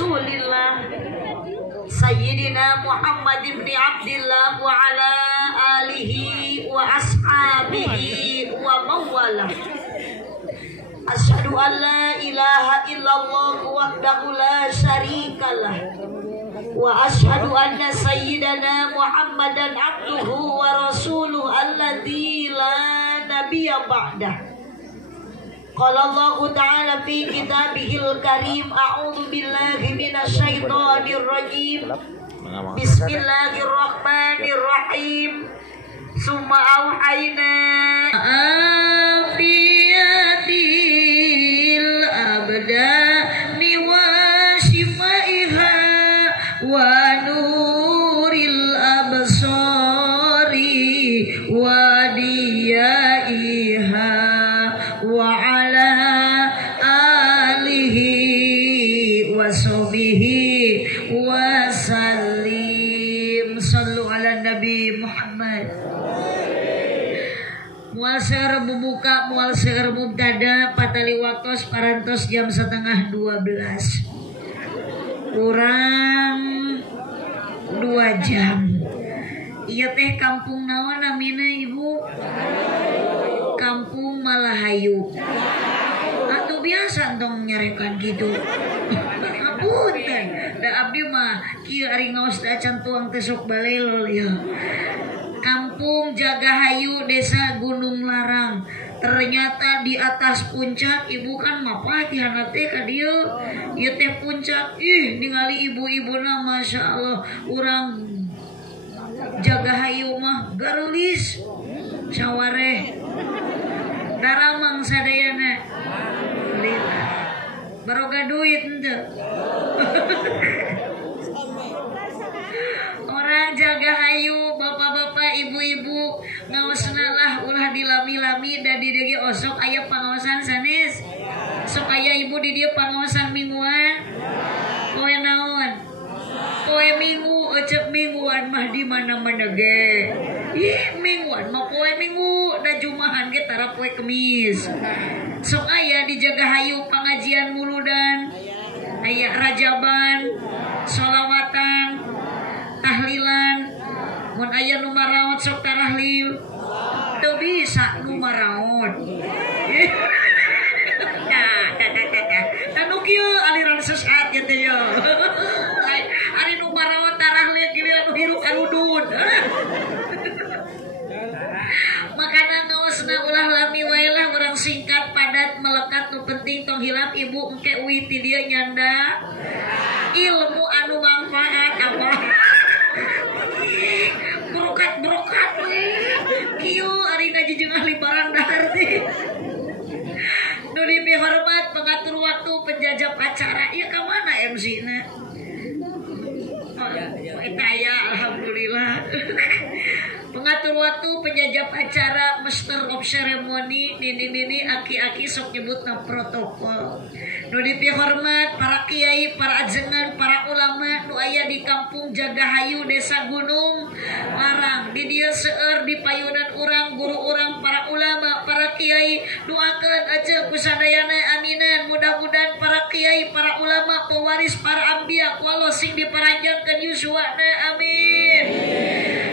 Rasulillah Sayyidina Muhammad ibn Abdillah wa ala alihi wa ashabihi wa mawalah. Asyhadu an la ilaha illallah wahdahu la syarikalah wa asyhadu anna sayyidana Muhammadan abduhu wa rasuluhu alladzi la nabiyya ba'dah. Qala Allah ta'ala fi kitabihil karim a'udzu billahi minasyaitonir rajim. Bismillahirrahmanirrahim. Summa auhayna afiyatil abdani wa shifaiha wa nuril absari wa diyaiha wa ala alihi wa sahbihi wa sallim. Sallu ala Nabi Muhammad. Mual seueur bubuka, mual seueur mubtada, patali waktos parantos jam 11:30. Kurang 2 jam. Iya teh kampung naon namina Ibu? Kampung Malahayu. Atuh biasa tong nyarekan gitu. Ampun teh. Da abdi mah kieu ari ngaos da acan tuang teh sok balelol ya. Kampung Jagahayu, Desa Gunung Larang. Ternyata di atas puncak, ibu kan mapah di hanate ka dieu. Ieu teh puncak. Ih, ningali ibu-ibuna Masya Allah, urang Jagahayu mah garulis sawareh. Daramang sadayana. Alhamdulillah. Baroga duit henteu. Orang Jagahayu, bapak-bapak, ibu-ibu, ngaosna lah ulah dilami-lami da di dieu osok aya pangaosan sanes. Sok aya ibu di dieu pangaosan mingguan. Poe naon? Poe Minggu, ecep mingguan mah di mana-mana ge. Ih, mingguan mah poe Minggu, da Jumahan ge tara poe Kemis. Sok aya di Jagahayu pangajian muludan. Aya rajaban, sholawatan, tahlilan. Mun aya nu maraot sok tarahlil. Teu bisa nu maraot. Tanu kieu aliran sesat ya teh yo. Ari nu maraot tarahlil giliran nu hirup aludun. Makana ngaosna ulah lami wae lah urang singkat padat melekat nu penting tong hilap ibu engke uwi ti dieu nyanda ilmu anu manfaat apa brokat kieu ari ngaji jeung ahli barang dahar teh nu dipihormat pengatur waktu penjajah acara ieu ka mana MC-na eta aya alhamdulillah. Pengatur waktu penjajah acara master of ceremony nini aki-aki sok nyebutna protokol. Nu dipihormat para kiai, para ajengan, para ulama nu aya di kampung Jagahayu Desa Gunung Larang. Di dieu seueur di payunan urang, guru urang, para ulama, para kiai doakeun aja kusadayana aminan. Mudah-mudahan para kiai, para ulama, pewaris para anbiya ku Allah sing diparanjangkeun yuswana amin.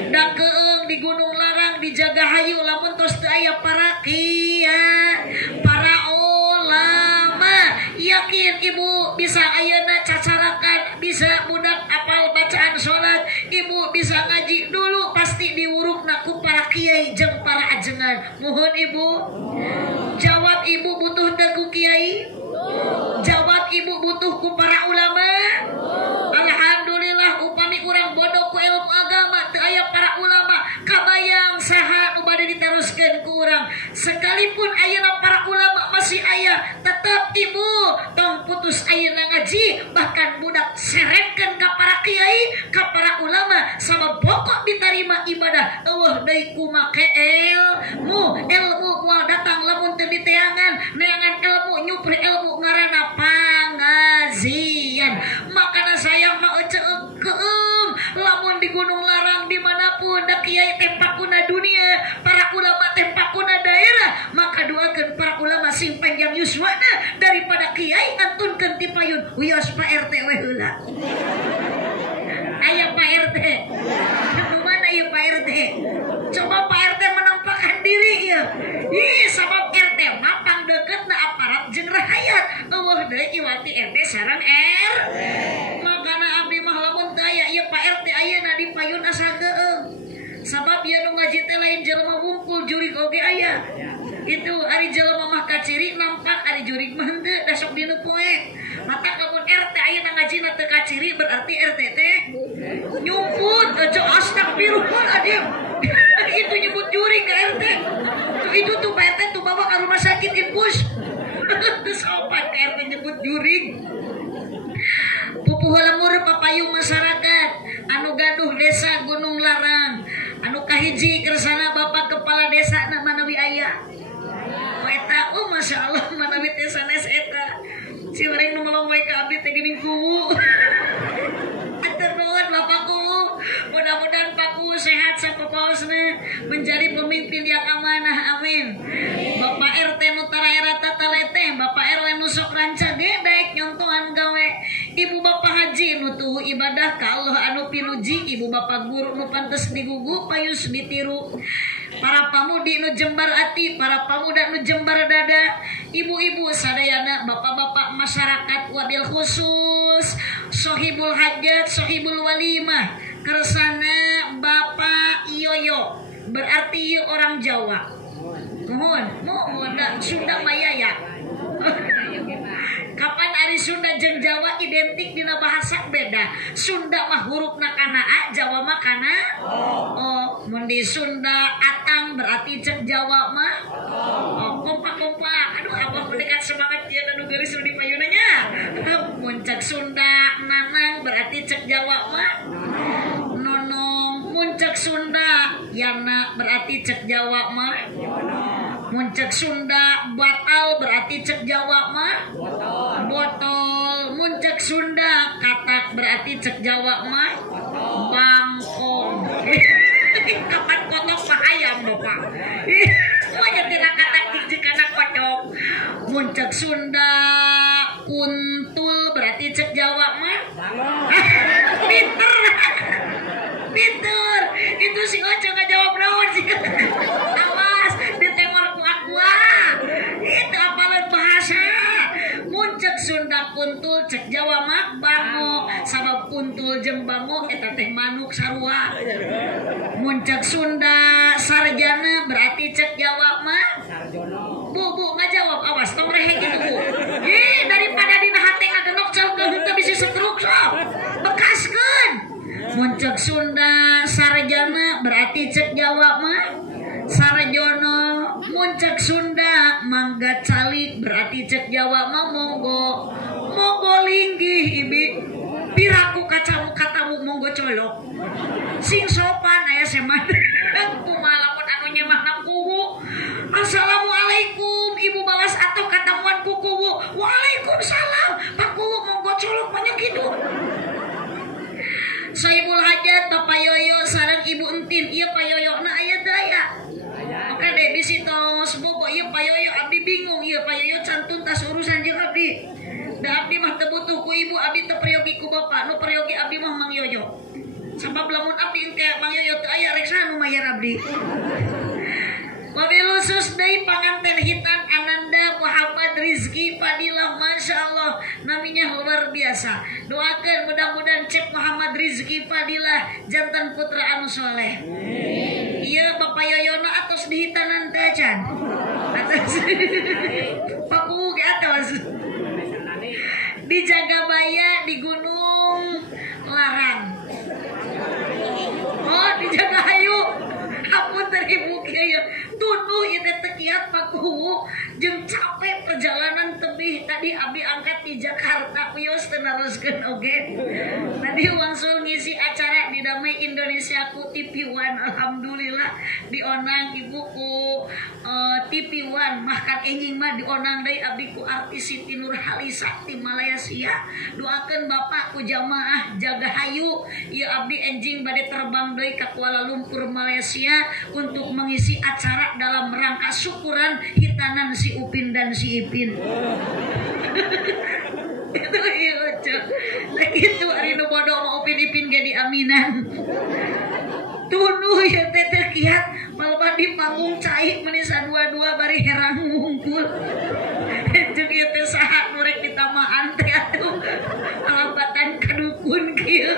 Da keung di Gunung Larang di Jagahayu lamun tos teu aya para kiai, para ulama, yakin ibu bisa ayeuna cacarakan, bisa budak apal bacaan salat, ibu bisa ngaji dulu pasti diwurukna ku para kiai jeung para ajengan. Mohon ibu jawab, ibu butuh teu ku kiai? Jawab, ibu butuh ku para ulama? Alhamdulillah, upami urang bodoh ku ilmu agama teu aya para ulama, kabayang saha nu bade diteruskeun ku urang. Sekalipun ayeuna para ulama masih aya, tetap ibu tong putus ayeuna ngaji, bahkan budak seretkeun ka para kiai, ka para ulama, sama pokok ditarima ibadah. Eueuh deui kumake ilmu moal datang lamun teu diteangan, neangan ilmu nyupri ilmu ngaranna pangajian. Makana sayang mah keum lamun di Gunung Larang dimanapun da kiai tempakuna dunia, para ulama tempakuna daerah, maka doakeun para ulama sing panjang yuswana daripada kiai antunkeun ti payun wios Pak RT we heula. Aya Pak RT. Mana ya Pak RT? Coba Pak RT menampakkan diri ya. Ih, sabab RT mah pangdeukeutna aparat jeung rakyat. Eueuh deui iwati RT sareng Makana abdi mah lamun teu aya ieu Pak RT ayeuna di payun asa geueung. Sabab ieu nu ngaji teh lain jelema wungkul jurig oge aya. Itu ari jelema mah kaciri nampak ari jurig mah henteu da sok dinu poek. Mata lamun RT ayeuna ngajina teu kaciri berarti RT teh nyumput aja astagfirullahaladzim. Itu nyebut jurig ke RT. Itu tuh Pak RT tuh bawa ke rumah sakit infus. Terus opat ke RT nyebut jurig. Pupuh lemur papayung masyarakat anu gaduh desa Gunung Larang anu kahiji kersana Bapak Kepala Desa na manawi aya. Oh eta masya Allah manawi teh sanes eta. Si urang nu melong wae ka abdi teh geuning kuwu. Atur nuhun Bapak Kuwu. Mudah-mudahan Pak Kuwu sehat sapoposna menjadi pemimpin yang amanah, amin. Bapak RT nu taraera tataleteh, Bapak RW nu sok ranca ge daek nyontohan gawe. Ibu Bapak Haji nu tuhu ibadah ka Allah anu pinuji, Ibu Bapak guru nu pantes digugu payus ditiru. Para pamudi nu jembar ati, para pamuda nu jembar dada, ibu-ibu sadayana, bapak-bapak masyarakat wabil khusus, sohibul hajat, sohibul walimah, kersana Bapak Yoyo, berarti orang Jawa. Mohon, Sunda Mayaya. Kapan ari Sunda jeung Jawa identik dina bahasa beda. Sunda mah hurufna kana A, Jawa mah kana mun di Sunda atang berarti cek Jawa mah kompak-kompak. Aduh abah mendekat semangat ya anu geuris di payuna nya. Mun cek Sunda nanang berarti cek Jawa mah nonong. Mun cek Sunda yana berarti cek Jawa mah muncak Sunda batal berarti cek Jawa mah botol. Muncak Sunda katak berarti cek Jawa mah bangkong. Kapan kotok mah ayam Bapak. Semuanya tidak katak jik anak kodok. Muncak Sunda kuntul berarti cek Jawa mah pinter. Itu si Oco ngejawab naon sih. Awas ditemor ku aqua. Itu apalan bahasa. Muncak Sunda kuntul cek Jawa mah bango. Sabab kuntul jeung bango eta teh manuk sarua. Muncak Sunda sarjana berarti cek Jawa mah Bu ngajawab awas tong rehe gitu Bu. Daripada dina hate ngagenok calkeun teu bisa setruk sok. Bekaskeun. Muncak Sunda sarjana berarti cek Jawa mah sarjono. Muncak Sunda mangga calik berarti cek Jawa mah monggo linggih ibi. Piraku kacamu katamu monggo colok. Sing sopan aya seman. Kumaha lamun anu nyemahna kuwu. Assalamualaikum Ibu bawas atau katamuan ku kuwu. Waalaikumsalam Pak Kuwu monggo colok banyak kitu. Sohibul hajat Bapak Yoyo sareng Ibu Entin. Ieu Pak Yoyo na aya daya. Oke deh di situ bobo ieu Pak Yoyo abdi bingung ieu Pak Yoyo can tuntas urusan jeung abdi. Da abdi mah teu butuh ku ibu, abdi teu peryogi ku bapak. Nu peryogi abdi mah Mang Yoyo. Sabab lamun abdi engke Mang Yoyo teu aya rek sanu mayar abdi. Wabil khusus deui panganten hitan Ananda Muhammad Rizki Fadilah, Masya Allah namanya luar biasa. Doakan mudah-mudahan Cep Muhammad Rizki Fadilah jantan putra anu soleh. Iya Bapak Yoyono atos di hitanan teh can. Atos Pak Kuwu ge atos. Di Jagabaya di Gunung Larang. Oh di Jagahayu. Ampun teribu kieu. Tunuh ieu teh kiat Pak Kuwu jeung capek perjalanan tebih tadi abdi angkat di Jakarta wios teu neruskeun oge. Tadi wangsul ngisi acara di Damai Indonesia ku TV One. Alhamdulillah dionang ibu ku TV One mahkan enjing mah dionang deui abdi ku artis Siti Nurhalisa ti Malaysia. Doakeun Bapak ku jamaah Jagahayu ieu abdi enjing bade terbang deui ka Kuala Lumpur Malaysia untuk mengisi acara dalam rangka syukuran hitanan si Upin dan si Ipin. Itu iya cek. Gitu ari nu bodoh mau Upin-Ipin ge diaminan. Tunuh ya teh kiat bal di panggung cai menisa dua-dua bari herang ngungkul. Jeung ieu teh saha nu rek ditamaan teh atuh. Alabatan kadukun kieu.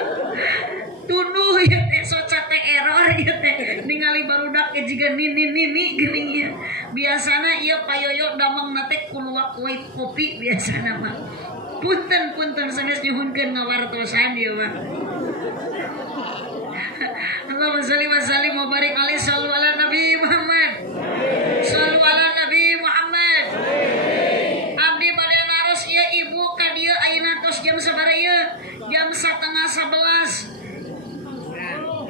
Tunuh ya teh soca teh error ya teh ningali barudak ke jiga nini geuning ieu. Biasana ieu payoyo damangna teh kuluak white kopi biasana mah. Punten sanes nyuhunkeun ngawartosan ieu mah. Allahumma shalli wa sallim wa barik alaihi sallu ala Nabi Muhammad. Sallu ala Nabi Muhammad. Abdi bade naros ieu ibu ka dieu ayeuna tos jam sabaraha ieu? Jam 10:11.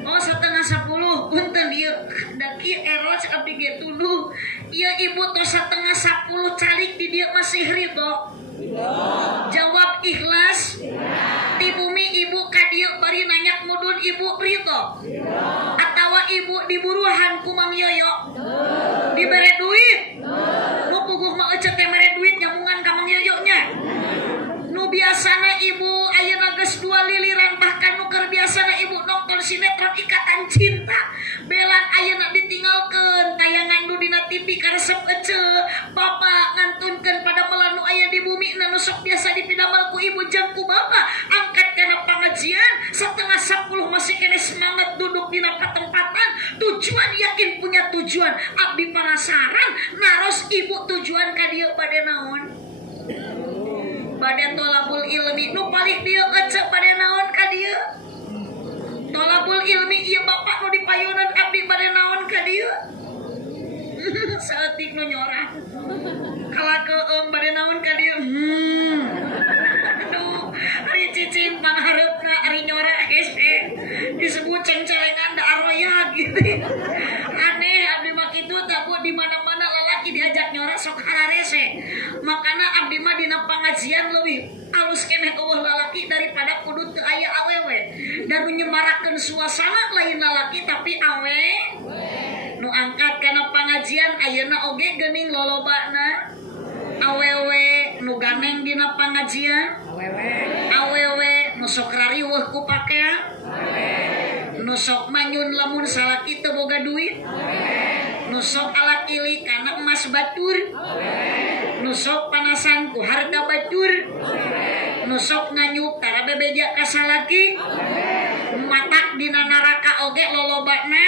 Oh 9:10. Punten ieu da kieu error abdi ge tuduh. Ieu ibu tos 9:10 calik di dieu masih ridho. Jawab ikhlas. Di bumi ibu ka dieu bari nanya mudun ibu ridho. Atawa ibu diburuhan ku Mang Yoyo. Dibere duit. Nu puguh mah ecet teh mere duit nyamungan ka Mang Yoyo nya. Nu biasana ibu ayeuna geus 2 liliran bahkan nu keur biasana ibu nonton sinetron Ikatan Cinta. Belan ayeuna ditinggalkeun tayangan nu dina TV karesep ece. Bapak ngantunkeun pada meula nu aya di bumi nu sok biasa dipidamel ku ibu jeung ku bapak. Angkat kana pengajian 9:30 masih kene semangat duduk dina patempatan. Tujuan yakin punya tujuan. Abdi penasaran naros ibu tujuan ka dieu bade naon? Bade tolabul ilmi nu balik dieu ece bade naon ka dieu? Tolabul ilmi ieu bapak nu dipayunan abdi bade naon ka dieu? Saeutik nu nyorah. Kalakeung bade naon ka dieu? Aduh, ari cicing panghareupna ari nyorah hese disebut cengcelengan da aroya gitu. Aneh abdi mah kitu tabu di mana-mana lalaki diajak nyorah sok hararese. Makana abdi mah dina pangajian leuwih alus keneh eueuh lalaki daripada kudu teu aya awewe. Dan nyemarakeun suasana lain lalaki tapi awe. Nu angkat kana pangajian ayeuna oge geuning lolobana awewe nu ganeng dina pangajian. Awewe nu sok rariweuh ku pakea. Nu sok manyun lamun salaki teu boga duit. Nu sok alakili kana emas batur. Nu sok panasan ku harga batur. Nu sok nganyuk tara bebeja ka salaki. Matak dina neraka oge lolobana.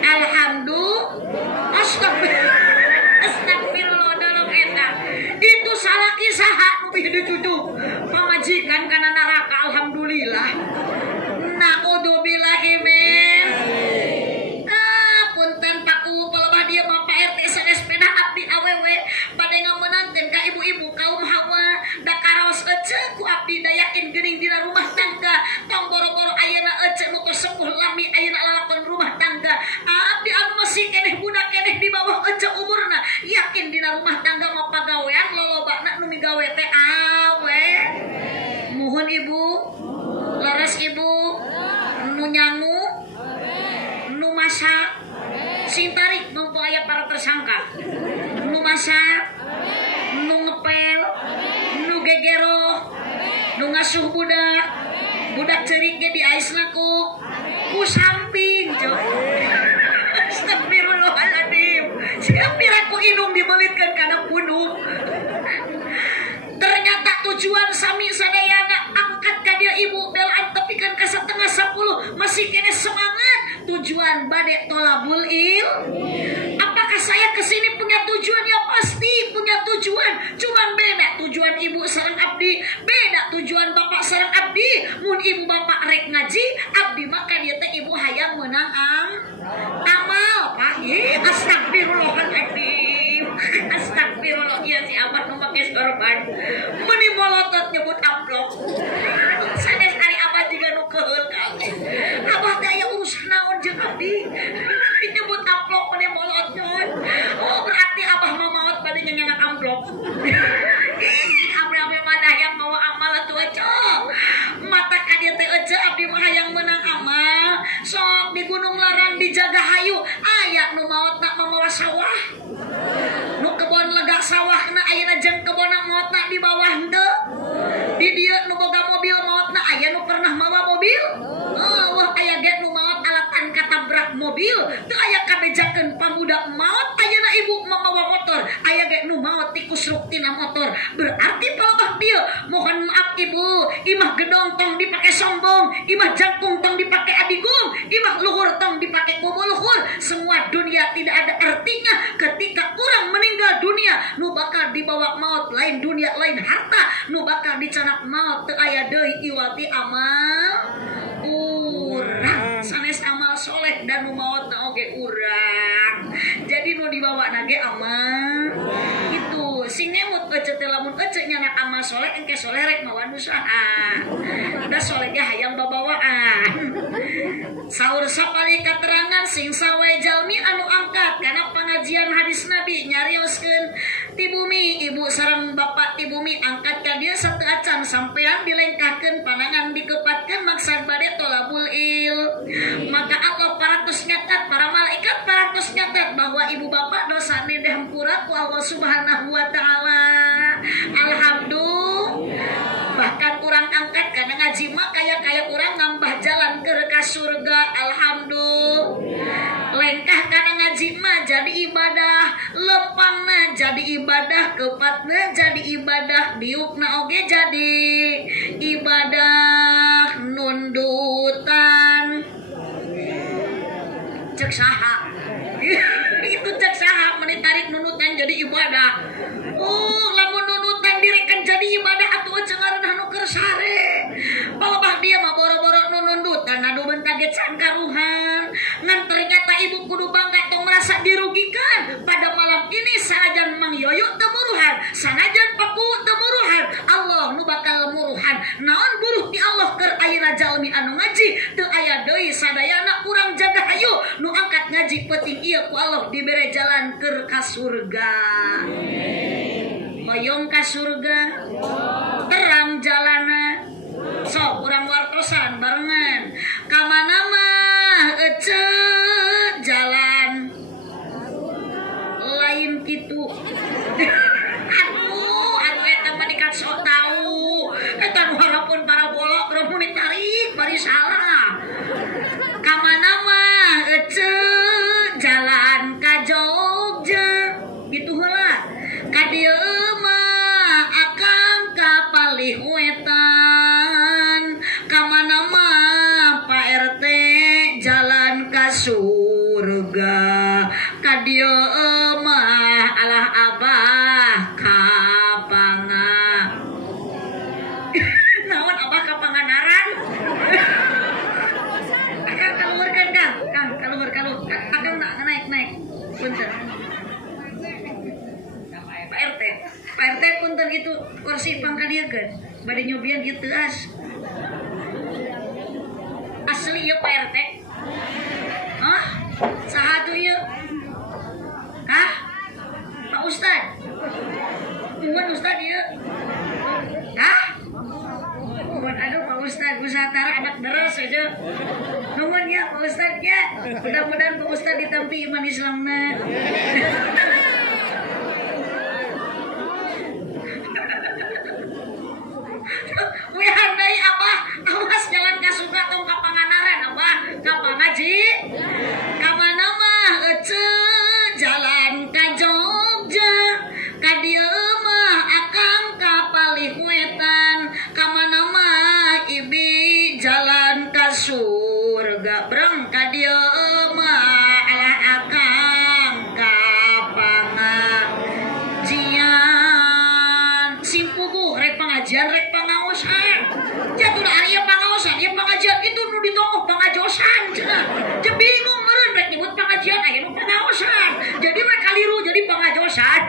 Alhamdulillah. Astagfirullah dalam eta. Itu salaki saha nu pieu cucu. Pamajikan kana neraka alhamdulillah. Naudzubillahi min. Punten paku pelebah dia Bapak RT sanes sepeda abdi awewe bade ngameunankeun ka ibu-ibu kaum Hawa da karaos ece ku abdi da yakin geuning dina rumah tangga. Tong boro-boro ayeuna ece nu tos sepuh lami ayeuna lalakon rumah tangga. Abdi anu masih keneh budak keneh di bawah ece umurna yakin dina rumah tangga mah pagawean lolobana nu migawe teh awe. Muhun ibu, leres ibu, nu nyangu, nu masak, sintarik mumpung aya para tersangka, nu masak, nu ngepel, nu gegero, nu ngasuh budak, budak cerik ge di aisna ku samping. Astagfirullahaladzim. Siapira ku indung dibelitkeun kana punduk. Ternyata tujuan sami sadayana angkat ka dia ibu belaan tepikeun ka 9:30 masih kene semangat tujuan bade tolabul il. Apakah saya kesini punya tujuan? Ya pasti punya tujuan. Cuman beda tujuan ibu sareng abdi, beda tujuan bapak sareng abdi. Mun ibu bapak rek ngaji, abdi maka dia teh ibu hayang meunang amal. Pak, astagfirullahaladzim. Astagfirullah, iya si abah nu make sorban. Meni molotot nyebut amplop. Sanes ari abah juga nu keheul ka abdi. Abah teh aya urusan naon jeung abdi? Nyebut amplop meni molotot. Oh, berarti abah mah maot bade nyanyanak amplop. Abdi mah yang bawa amal atuh cok. Mata ka dieu teh ece abdi mah hayang meunang amal. Sok di Gunung Larang dijaga hayu aya nu maotna mamawa sawah. Nu kebon lega sawahna ayeuna jeung kebonna maotna di bawah henteu. mobil, teu aya kabejakeun pamuda maot ayeuna ibu mamawa motor, aya ge nu maot tikus ruktina motor. Berarti palebah dieu, mohon maaf ibu, imah gedong tong dipake sombong, imah jangkung tong dipake adigung, imah luhur tong dipake kubu luhur. Semua dunia tidak ada artinya ketika kurang meninggal dunia. Nu bakal dibawa maut lain dunia lain harta, nu bakal dicanak maut teu aya deui iwati amal urang. Sanes amal soleh dan nu maotna oge urang. Jadi nu dibawa nage amal itu sing ngemut ece teh lamun ece nyana amal soleh engke soleh rek mawan usaha. Da soleh ge hayang babawaan. Saur sapari katerangan sing sawe jalmi anu angkat kana pengajian hadis Nabi nyarioskeun ti bumi ibu sareng bapak ti bumi angkat ka dieu sateu acan sampean dilengkahkeun panangan dikepatkeun maksad bade tolabul il. Maka Allah paratos nyatat, para malaikat paratos nyatat bahwa ibu bapak dosa di dihampura ku Allah Subhanahu wa taala. Alhamdulillah. Bahkan kurang angkat karena ngaji mah kaya kurang nambah jalan ke surga. Alhamdulillah. Lengkah karena ngaji mah jadi ibadah, lempangna jadi ibadah, kepatna jadi ibadah, diukna oge jadi ibadah, nundutan cek saha itu cek saha menitarik nunutan jadi ibadah. Lamun nunutan direkan jadi ibadah atuh cengareun anu keur sare. Palebah dia mah boro-boro nunundutan anu bentage can karuhan. Ngan ternyata ibu kudu bangga tong merasa dirugikan. Pada malam ini sanajan Mang Yoyo teu muruhan, sanajan Paku teu muruhan, Allah nu bakal muruhan. Naon buruh ti Allah keur ayeuna jalmi anu ngaji teu aya deui sadayana urang jaga hayu nu angkat ngaji penting ieu ku Allah dibere jalan keur ka surga. Hoyong ka surga, terang jalana. Sok urang wartosan barengan. Ka mana mah ece jalan lain kitu. Aduh eta mah dikat sok tahu. Eta nu harapun para bolok keur ditarik bari salah. Ka mana mah ece jalan ka Jogja. Gitu heula. Ka dieu mah akang ka Paliwetan. Ka mana mah Pak RT jalan ka surga. Ka dieu mah alah abah ka panga. Naon abah ka Panganaran? Akang kaluhurkeun Kang, kaluhur. Akang naik. Punten. Pak RT punten itu kursi pangkadiekeun. Bade nyobian kitu as. Asli ya Pak RT. Hah? Saha tuh ieu? Hah? Pak Ustad. Mun Ustad ieu. Hah? Aduh Pak Ustad, Nusantara anak deres aja. Nuhun ya Pak Ustad ya. Mudah-mudahan Pak Ustad ditampi iman Islamna. Wihandai abah, awas jalan ka surga tong ka Panganaran abah, ka pangaji. Ka mana mah ece jalan ka Jogja. Ka dieu mah akang ka Paliwetan. Ka mana mah ibi jalan ka surga. Breng ka dieu mah alah akang ka pangajian. Simpugu rek pengajian rek pangaosan. Jatuh da ari pangaosan, ieu pengajian itu nu ditongok pangajosan cenah. Je bingung meureun rek nyebut pengajian aya nu pangaosan. Jadi mah kaliru jadi pangajosan.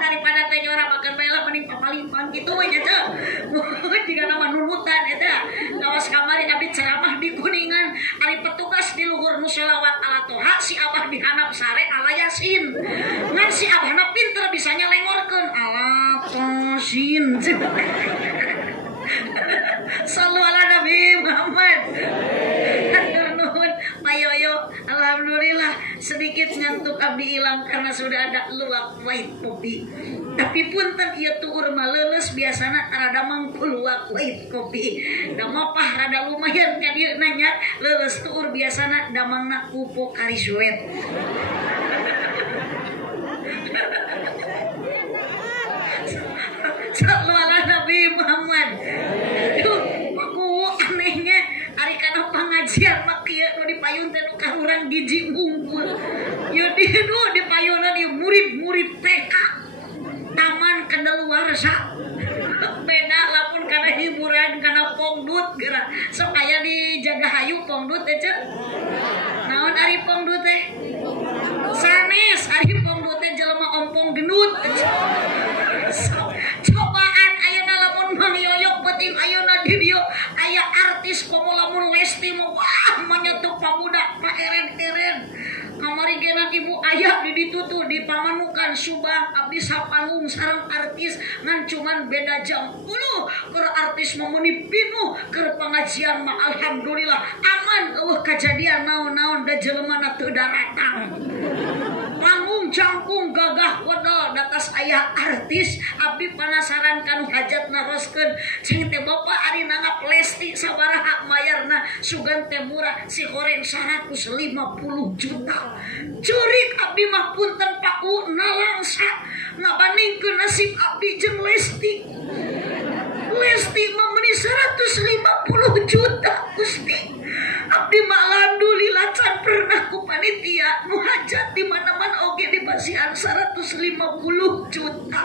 Daripada teh nyora makan bela mending papalipan kitu we nya teh. Jika nama nunutan eta. Lawas kamari abdi ceramah di Kuningan, ari petugas di luhur nu sholawat ala toha si abah dihanap sare ala yasin. Ngan si abahna pinter bisa nyelengorkeun ala tosin. Sallu ala Nabi Muhammad. Hatur nuhun Pak Yoyo. Alhamdulillah sedikit ngantuk abdi hilang karena sudah ada luwak white kopi. Tapi punten ieu tuur mah leuleus biasana rada mangpuluak wait kopi. Da mapah rada lumayan ka dieu nanya leuleus tuur biasana damangna ku Pokari Sweat. Sallallahu Nabi Muhammad. Duh, aku anehnya ari kana pengajian mah kieu nu dipayun teh nu kahurang giji ngumpul. Ieu nu dipayunan ieu murid-murid TK. Taman kadaluarsa. Beda lamun kana hiburan kana pongdut geura. Sok aya di Jagahayu pongdut teh ceuk. Naon ari pongdut teh? Sanes ari pongdut teh jelema ompong genut. Cobaan ayeuna lamun Mang Yoyok penting ayeuna di dieu aya artis komo lamun Lesti mah wah manyetuk pamuda paeren-eren. Kamari geuna ibu aya di ditu tuh di Pamanukan Subang abdi sapanggung sareng artis ngan cuman beda jam 10 keur artis memenuhi pinuh keur pengajian mah alhamdulillah aman eueuh kajadian naon-naon da jeleumana teu daratang. Panggung jangkung gagah wedel datas aya artis abdi penasaran kanu hajat naroskeun cing teh bapa ari nanggap Lesti sabaraha mayarna sugan teh murah si horeng 150 juta. Curik abdi mah punten paku nalangsa ngabandingkeun nasib abdi jeung Lesti. Lesti memberi 150 juta Gusti. Abdi mah alhamdulillah can pernah ku panitia nu hajat di mana-mana oge dibasihan 150 juta.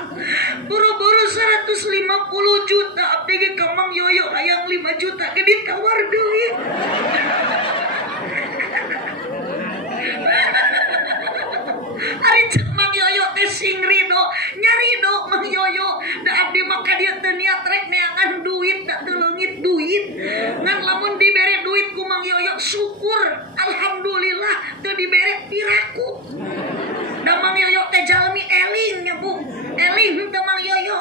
Buru-buru 150 juta abdi ge ka Mang Yoyo hayang 5 juta ge ditawar deui. Ari cek Mang Yoyo teh sing rido, nyarido Mang Yoyo. Da abdi mah ka dieu teu niat rek neangan duit, da teu leungit duit. Ngan lamun dibere duit ku Mang Yoyo syukur, alhamdulillah teu dibere piraku. Da Mang Yoyo teh jalmi eling nya Bu. Eling teu Mang Yoyo.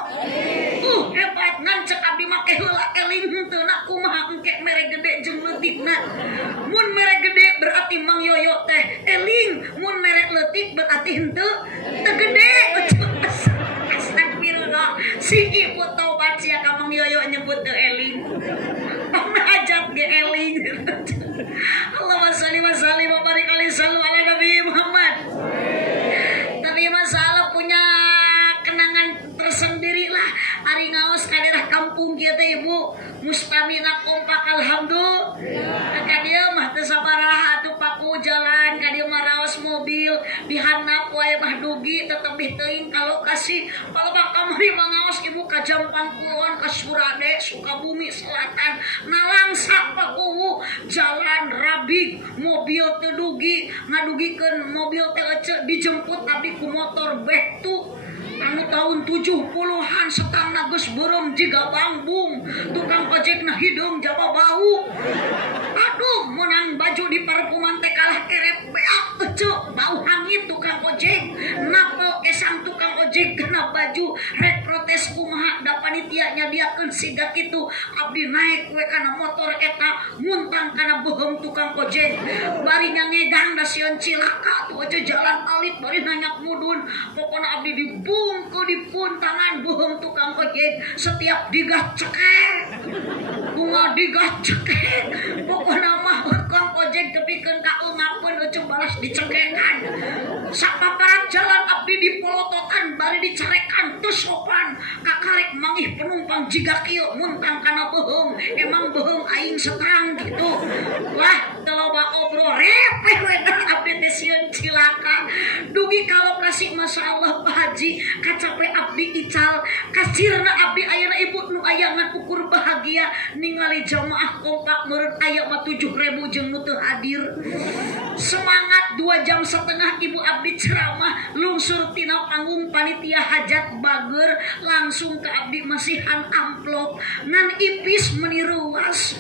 Hebat ngan cek abdi mah ke heula eling teu na kumaha engke mere gede jeung leutikna. Mun mere gede berarti Mang Yoyo teh eling, mun mere leutik berarti henteu teu gede. Astagfirullah. Si ibu tobat sia ka Mang Yoyo nyebut teu eling. Hajat ge eling. Allahumma shalli wa sallim wa barik alaihi sallu ala Nabi Muhammad. Tapi masalah punya kenangan tersendiri lah. Ari ngaos ka daerah kampung kieu teh Ibu, mustamina kompak alhamdulillah. Ka dieu mah teu sabaraha atuh paku jalan, ka dieu mah raos mobil, dihandap wae mah dugi tetep teuing ka lokasi. Palebak kamari mah ngaos Ibu ka Jampang Kulon, ka Surade, Sukabumi Selatan, nalangsa paku jalan rabig, mobil teu dugi, ngadugikeun mobil teh ece dijemput abdi ku motor Bektu. Anu tahun 70-an setangna geus beureum jiga bangbung, tukang ojekna hidung jaba bau. Aduh, menang baju di parfuman teh kalah kerep beak teu bau hangit tukang ojek. Napo esang tukang ojek kena baju rek protes kumaha da panitia nyadiakeun siga kitu abdi naik we kana motor eta muntang kana beuheum tukang ojek. Bari nyangegang da sieun cilaka tuh aja jalan alit bari nanyak mudun. Pokona abdi dibungku di puntangan beuheum tukang ojek setiap digah cekek. Bunga digah cekek. Pokona mah tukang ojek tepikeun ka ngapeun eucuk balas dicekengan. Sapaparat jalan abdi dipolototan bari dicarekan teu sopan. Kakarek mangih penumpang jiga kieu muntang kana beuheum. Emang beuheum aing setrang gitu. Lah teu loba obrol repeh we abdi teh sieun cilaka. Dugi ka lokasi masyaallah Pak Haji kacape abdi ical. Kasirna abdi ayeuna Ibu nu ayangan ukur bahagia ningali jamaah kompak meureun aya mah 7.000 jeung nu teu hadir. Semangat 2,5 jam Ibu abdi ceramah lungsur tina panggung panitia hajat bager langsung ke abdi masihan amplop ngan ipis meniruas.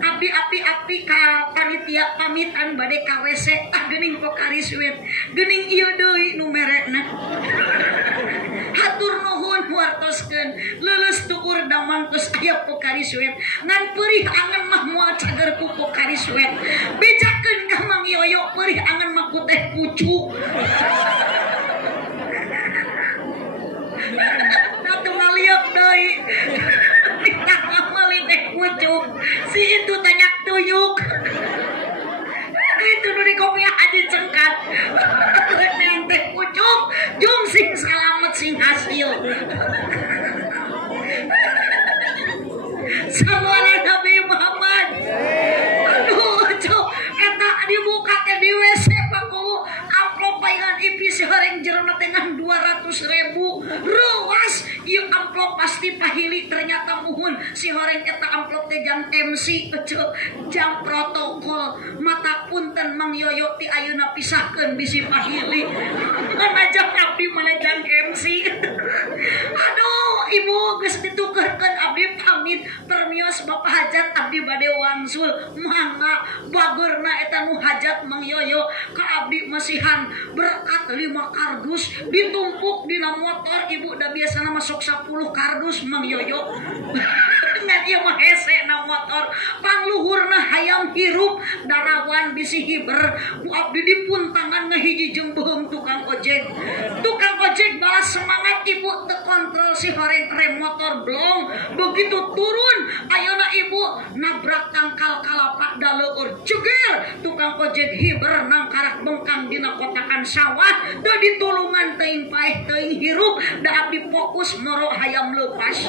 Abdi api ka panitia pamitan bade ka WC geuning Pokari Sweat geuning ieu deui nu merekna. Hatur nuhun wartoskeun leuleus tukur damangtos aya Pokari Sweat ngan peurih angen mah moal cager ku Pokari Sweat. Bejakeun ka Mang Yoyo peurih angen mah ku teh pucuk. Si itu tanya tuyuk. Itu nu di kopi aja cengkat. Neng teh pucuk, jung sing salamet sing hasil. Sallallahu Nabi Muhammad. Aduh, cuk, eta dibuka teh di WC paku amplop paingan IP si horeng jerona dengan 200.000 ruas. Ieu amplop pasti pahili ternyata muhun si horeng eta amplop teh jang MC cuk, jang protokol. Mata punten Mang Yoyo ti ayeuna pisahkeun bisi pahili. Manajang abdi manajang MC. Aduh, ibu geus ditukeurkeun abdi pamit permios Bapak hajat abdi bade wangsul mangga bagurna eta nu hajat Mang Yoyo ka abdi masihan berkat 5 kardus ditumpuk dina motor ibu da biasana masuk 10 kardus Mang Yoyo. Ngan ieu mah hese na motor pangluhurna hayam hirup darawan bisi hiber ku abdi dipuntangan ngahiji jeung beung tukang ojek. Tukang ojek balas semangat ibu teu kontrol si horeng rem motor blong begitu turun ayeuna ibu nabrak tangkal kalapak daleur jeger tukang ojek hiber nangkarak bengkang dina kotakan sawah da ditulungan teuing paeh teuing hirup da abdi fokus moro hayam leupas.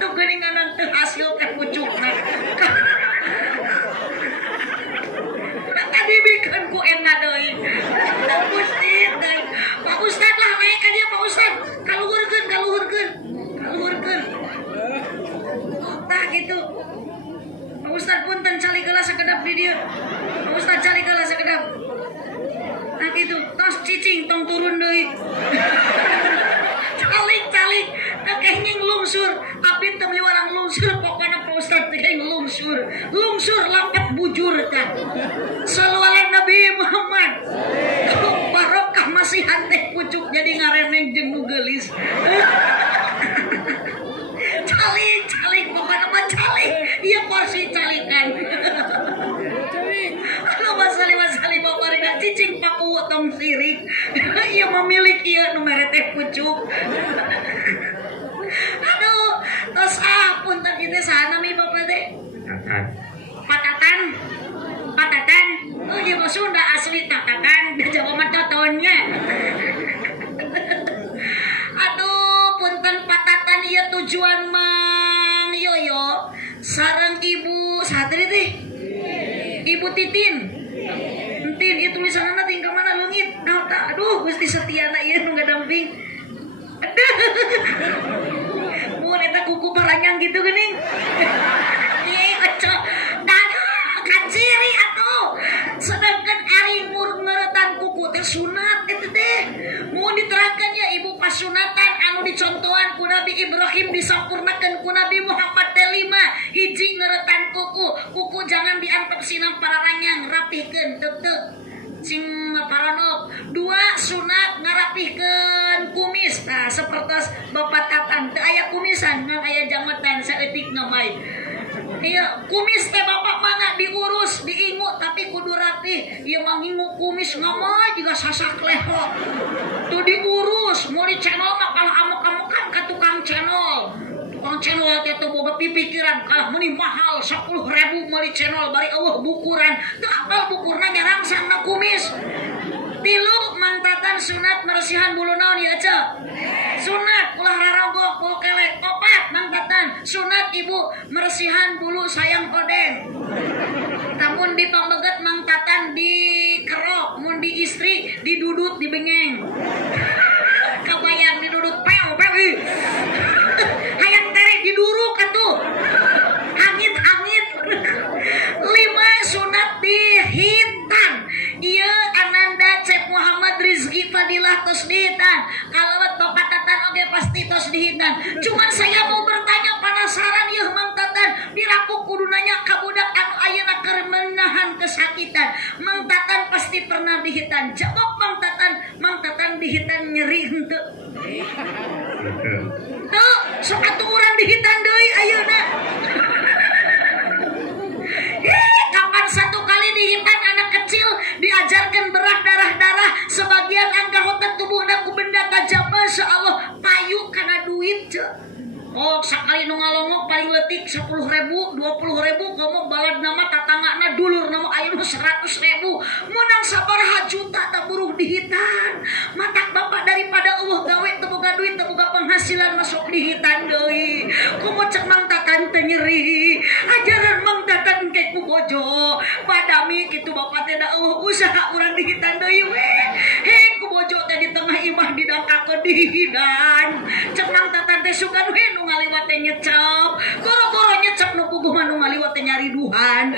Tuh geuninganan teu hasil teh pucukna. Tadi bikin ku enggak deui. Gusti deui. Pak Ustad lah naik ka dieu Pak Ustad. Kaluhurkeun. Tah gitu. Pak Ustad punten cali geula sakedap di dieu. Pak Ustad cali geula sakedap. Nah gitu. Tos cicing tong turun deui. Calik. Kayaknya ngelungsur. Abdi teu meuli warang lungsur. Pokoknya Pak Ustad teh ngelungsur. Lungsur lampat bujur teh. Sallallahu Nabi Muhammad. Barokah masihan teh pucuk jadi ngareneng jeung nu geulis. Calik pokoknya mah calik. Ieu porsi calikan. Allahumma shalli wa sallim wa barik cicing paku tong sirik. Ieu memilik ieu nu mere teh pucuk. Aduh, tos punten kitu saha nami Bapak teh? Patatan. Oh iya mah Sunda asli tatatan. Jawa mah totonnya. Aduh, punten patatan ieu tujuan Mang Yoyo sareng ibu saha teh? Ibu Titin. Entin ieu tulisanna ting ka mana leungit. Aduh, Gusti Setiana ieu nu ngadamping. Mun eta kuku paranyang gitu geuning. Ih, oco. Kaciri atuh. Sedangkan ari ngeuretan kuku teh sunat eta teh. Mun diterangkeun ya ibu pasunatan anu dicontohan ku Nabi Ibrahim disampurnakeun ku Nabi Muhammad teh 5. Hiji ngeuretan kuku. Kuku jangan diantep sinam pararanyang, rapihkeun teuk-teuk. Sing paranok. 2 sunat ngarapihkeun kumis. Nah, sapertos Bapak Tatan teu aya kumisan ngan aya jametan saeutikna bae. Ieu kumis teh Bapak mangga diurus, diingu tapi kudu rapih. Ieu mah ngingu kumis ngama juga sasak leho. Tuh diurus, mau di channel mah kalah amok-amokan ka tukang channel. Tukang channel teh teu boga pipikiran kalah meuni mahal 10.000 meuli channel bari eueuh bukuran. Teu apal bukurna nyarangsangna kumis. 3 Mang Tatan sunat meresihan bulu naon ya Cek? Sunat ulah rarogok bulu kelek. 4 Mang Tatan sunat ibu meresihan bulu sayang odeng. Namun di pambeget Mang Tatan di kerok, mun di istri didudut di bengeng. Kabayang didudut pew. Hayang tere diduruk atuh. Angit. 5 sunat dihitan. Ieu Ananda Cep Muhammad Rizki Fadilah tos dihitan. Kalawat Bapak Tatan oge pasti tos dihitan. Cuman saya mau bertanya penasaran ieu Mang Tatan diraku kudu nanya ka budak anu ayeuna keur menahan kesakitan. Mang Tatan pasti pernah dihitan. Jawab Mang Tatan dihitan nyeri henteu? Tuh, sok atuh urang dihitan deui ayeuna. Kapan satu kali dihitan anak kecil diajarkan berat darah sebagian anggota tubuhna ku benda tajam Masya Allah payu karena duit. Oh ngalongok sakali nu ngalongok paling letik 10.000 20.000 komo balad nama tatangana dulur nama ayeuna 100.000 menang sabaraha juta tak buruh dihitan matak bapak daripada Allah gawe teu boga duit teu boga penghasilan masuk dihitan deui komo cek Mang Tatan teu nyeri ajaran Mang Tatan engke ku bojo padami kitu bapak teh da Allah usaha urang dihitan deui we he ku bojo teh di tengah imah didangkakeun dihidan cek Mang Tatan teh sugan we nu ngaliwat teh nyecep goro-goro nyecep nu puguh mah nu ngaliwat teh nyari duhan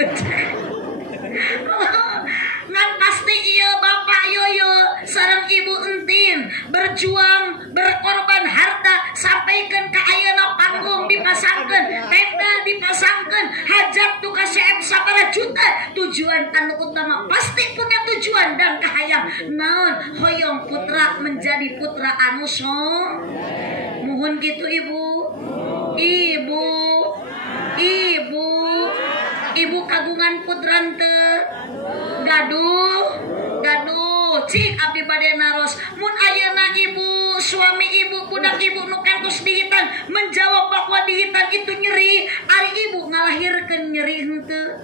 ngan pasti iya bapak yoyo sareng ibu entin berjuang berkorban harta sampaikan ke ayeuna panggung dipasangkeun tenda dipasangkeun hajat tu ka CM sabaraha juta tujuan anu utama pasti punya tujuan dan kahayang naon hoyong putra menjadi putra anu muhun gitu ibu kagungan putran teu gaduh cik abdi bade naros mun ayeuna ibu suami ibu budak ibu nu kantos dihitan menjawab bahwa dihitan itu nyeri ari ibu ngalahirkeun nyeri henteu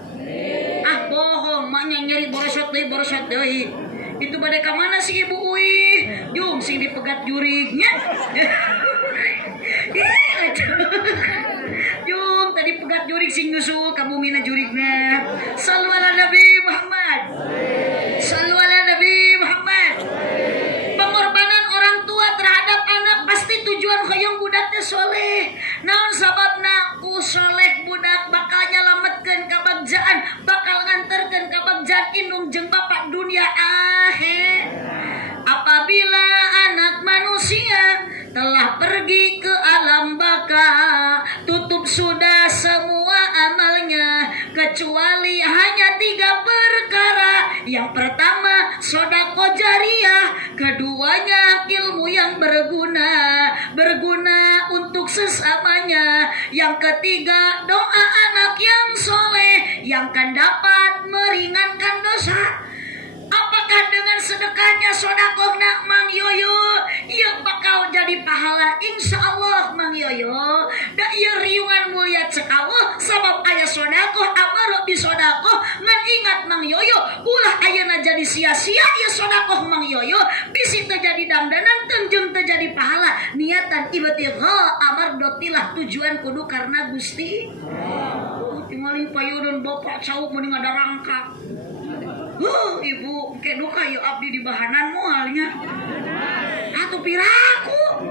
bohong maknya nyeri borosot deui itu bade ka mana si ibu uih jung sing dipegat jurignya jung tadi pegat jurig sing nyusul kamu mina jurigna sallu ala Nabi Muhammad pengorbanan orang tua terhadap anak pasti tujuan hoyong budak teh soleh naon sababna ku soleh budak bakal nyalametkeun kabagjaan bakal nganterkeun kabagjaan indung jeung bapak dunia akhir apabila anak manusia telah pergi ke alam baka tutup sudah semua amalnya kecuali hanya 3 perkara yang pertama sodako jariah keduanya ilmu yang berguna untuk sesamanya yang ketiga doa anak yang soleh yang akan dapat meringankan dosa. Apakah dengan sedekahnya sodakohna Mang Yoyo ia bakal jadi pahala insya Allah Mang Yoyo da ieu riungan mulia cek Allah sabab aya sodakoh amaro bi sodakoh ngan ingat Mang Yoyo ulah ayeuna jadi sia-sia ieu sodakoh Mang Yoyo bisi teu jadi dangdanan jeung teu jadi pahala niatan ibtigha amardotilah tujuan kudu karena Gusti tingali payudun bapak cau mending ada rangka ibu ke duka yuk abdi di bahanan mualnya atuh piraku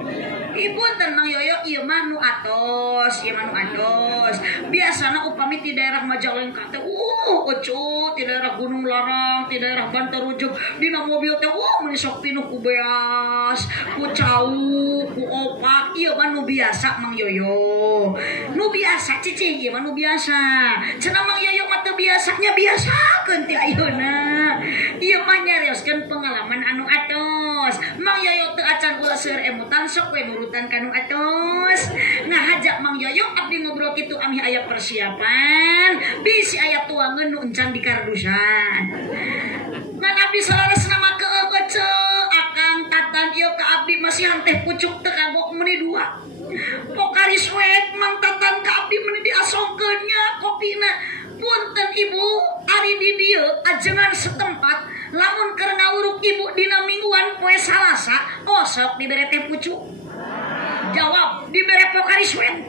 ibu tenang yoyo ieu mah nu atos biasana upami di daerah Majalengka teh ucu di daerah Gunung Larang di daerah Bantarujuk dina mobil teh meuni sok pinuh ku beas ku cau ku opak ieu mah nu biasa Mang Yoyo nu biasa cicing ieu mah nu biasa cenah Mang Yoyo mah teu biasanya biasakeun ti ayeuna ieu mah nyarioskeun pengalaman anu atos Mang Yoyo teu acan ulah seueur emutan sok we nurutan kanu atos ngahajak Mang Yoyo abdi ngobrol kitu amih aya persiapan bisi aya tuangeun nu encan dikardusan ngan abdi salaresna mah keeukeut akang Tatan ieu ka abdi masih teh pucuk teu kagok meuni 2 pokaris wet Mang Tatan ka abdi meuni diasongkeunnya kopina punten ibu ari di dieu ajengan setempat lamun keur ngawuruk ibu dina mingguan poe Salasa sok dibere teh pucuk jawab dibere pokari sweet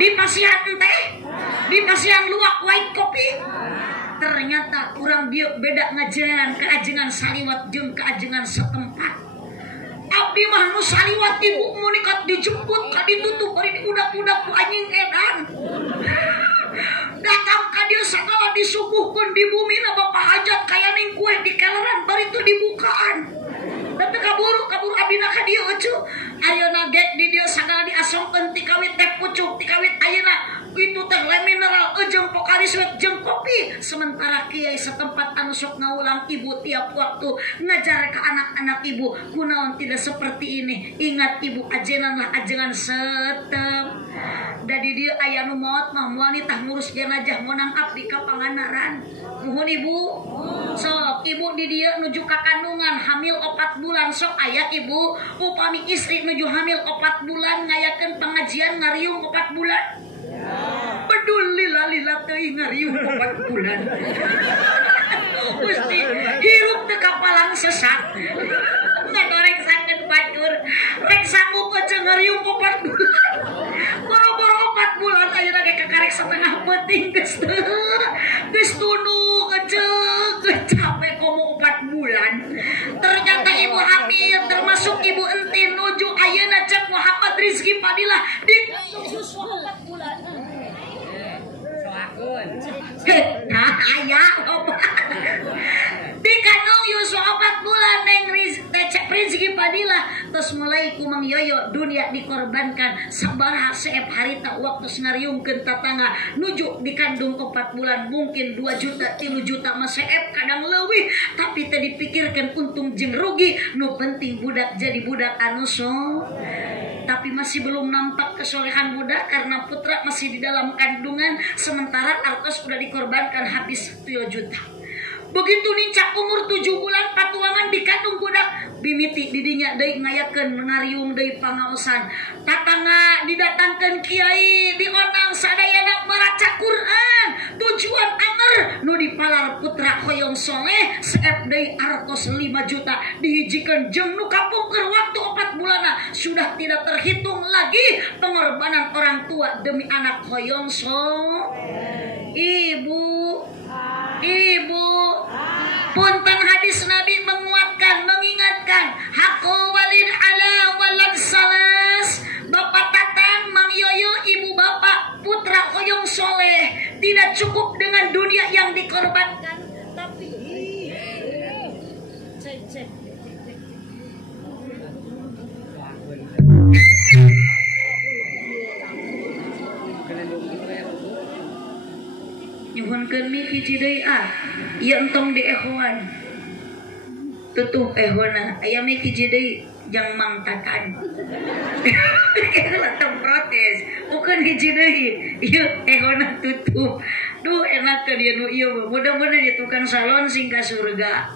dipasihan teh dipasihan luwak white kopi ternyata urang dia beda ngajengan keajengan saliwat jeung keajengan setempat abdi mah nu saliwat ibu munikat dijemput ka ditutup bari diudak-udak ku anjing edan datang ka dieu sagala disuguhkeun di bumi na bapak hajat kaya ning kue di keleran bari teu dibukaan tapi kaburu abdina ka dieu eucu ayeuna gek di dieu sagala diasongkeun ti kawit teh pucuk ti kawit ayeuna itu teh le mineral jeung pokari sweet jeung kopi sementara kiai setempat anu sok ngaulang ibu tiap waktu ngajar ke anak-anak ibu kunaon tidak seperti ini ingat ibu ajenan lah ajengan setem da di dieu aya nu maot mah moal nitah ngurus jenazah monang abdi ka panganaran muhun ibu sok ibu di dia nuju ka kandungan hamil 4 bulan sok aya ibu upami istri nuju hamil 4 bulan ngayakeun pengajian ngariung 4 bulan. Peduli lila teuing ngariung 4 bulan. Gusti hirup teu kapalang sesat. Ngagoreksakeun batur. Rek sanggup aja ngariung 4 bulan. Boro-boro 4 bulan ayeuna ge kakarek setengah peuting geus teu. Geus tunu keceuk capek komo 4 bulan. Ternyata ibu hamil termasuk ibu entin nuju ayeuna cek Muhammad Rizki Fadilah di susu 4 bulan. Nah aya di kandung Yusuf 4 bulan neng Rizki Fadilah terus mulai ku Mang Yoyo dunia dikorbankan sabaraha seep harita waktu ngariungkeun tatangga nuju di kandung 4 bulan mungkin 2 juta 3 juta mah seep kadang leuwih tapi teu dipikirkeun untung jeung rugi nu penting budak jadi budak anu tapi masih belum nampak kesolehan budak karena putra masih di dalam kandungan sementara artos sudah dikorbankan habis 3 juta. Begitu nincak umur 7 bulan patuangan dikandung budak bimiti didinya deui ngayakeun ngariung deui pangaosan tatangga didatangkeun kiai dionang sadayana maraca Quran tujuan anger nu dipalar putra hoyong soleh seep deui artos 5 juta dihijikeun jeung nu kapungkeun waktu 4 bulanna sudah tidak terhitung lagi pengorbanan orang tua demi anak hoyong Ibu punten hadis Nabi menguatkan mengingatkan hakul walid ala walad salas bapak tatang Mang Yoyo ibu bapak putra hoyong soleh tidak cukup dengan dunia yang dikorbankan tapi nyuhunkeun miki cidei ieu entong di ehoan tutup ehona aya miki cidei jang Mang Tatan langsung protes bukan hiji deui ieu ehona tutup duh enak ke dia nu ieu mudah-mudahan dia tukang salon sing ka surga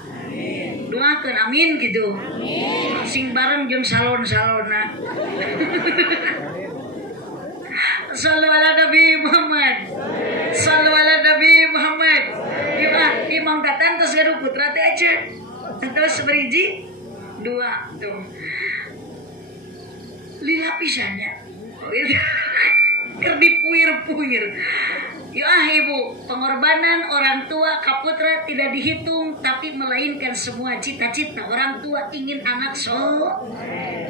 doakeun amin gitu sing bareng jeung salon-salonna sallu ala Nabi Muhammad sallu ala Nabi Muhammad Imam Tatan terus gaduh putra teh aja terus beriji 2 tuh lila pisannya keur dipuir-puir ya ibu pengorbanan orang tua kaputra tidak dihitung tapi melainkan semua cita-cita orang tua ingin anak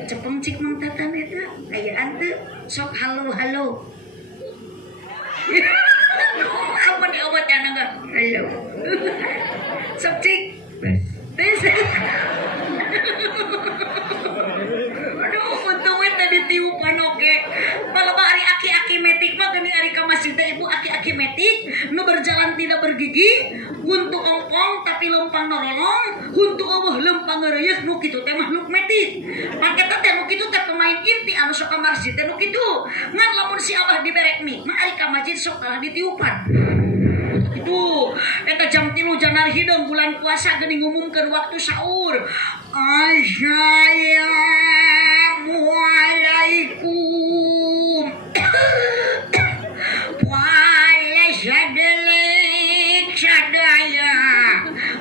cepeng cik Mang Tatan eta aya teu sok halo apa nih obat anak halo sok cik aduh untung tadi tiupan oke kalau hari aki-aki metik mah gini hari kamasih teh ibu aki-aki metik nu berjalan tidak bergigi untuk ongkong tapi lempang nolong untuk Allah lempang ngereuyeuh nu kitu teh makhluk metik paketa teh nu kitu teh pemain inti anu sok ka masjid teh nu kitu ngan lamun si Abah diberek mie mah ari ka masjid sok kalah ditiupan itu eta jam 3 janar hideung bulan puasa geuning ngumumkeun waktu sahur Assalamualaikum wala sadelik sadaya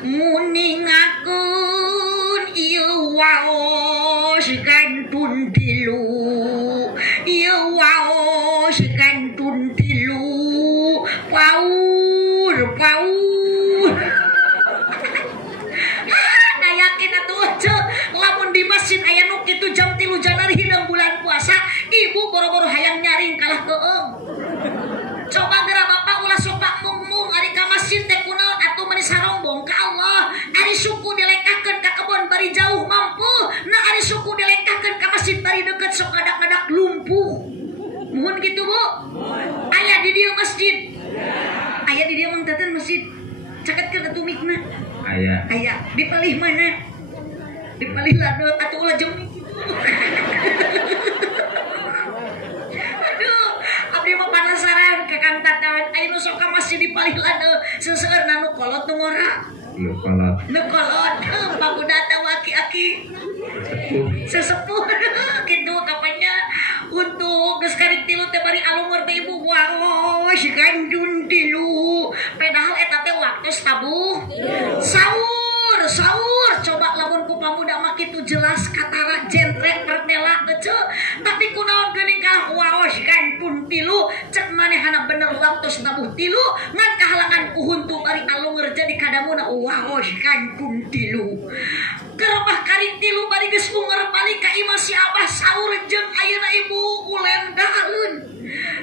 muningakeun ieu waos kantun tilu ieu waos kantun tilu paur yakin atuh lamun di masjid aya nu kitu jam 3 janar hideung bulan puasa ibu boro-boro hayang nyaring kalah keung coba geura bapak ulah sok mung ari ka masjid teh kunaon atuh meni sarombong ka Allah ari suku dilengkakeun ka kebon bari jauh mampu na ari suku dilengkakeun ka masjid bari deukeut sok ngadak-ngadak lumpuh muhun kitu Bu aya di dieu masjid aya di dieu Mang Tatan masjid caket ke tumikna aya dipalih mana dipalih lado atuh ulah jeung aduh abdi mah penasaran ka Kang Tatan aya nu sok ka masjid dipalih lado seuseurna nu kolot nu ngora Nukolot pamuda teh aki-aki sesepuh gitu kapannya untuk geus karik tilu teh bari alungeur teh ibu waos gandun tilu padahal eta teh waktu tabuh sahur coba lamun ku pamuda mah kitu jelas katara jentrek pertela teu tapi kunaon geuning ka waos gandun tilu cek manehana bener waktu tabuh tilu ngan kahalangan ku huntu bari alungeur jadi kadamuna waos gandun tilu gerebah karik tilu bari geus unger balik ka imah si abah sahur jeung ayeuna ibu ulen daeun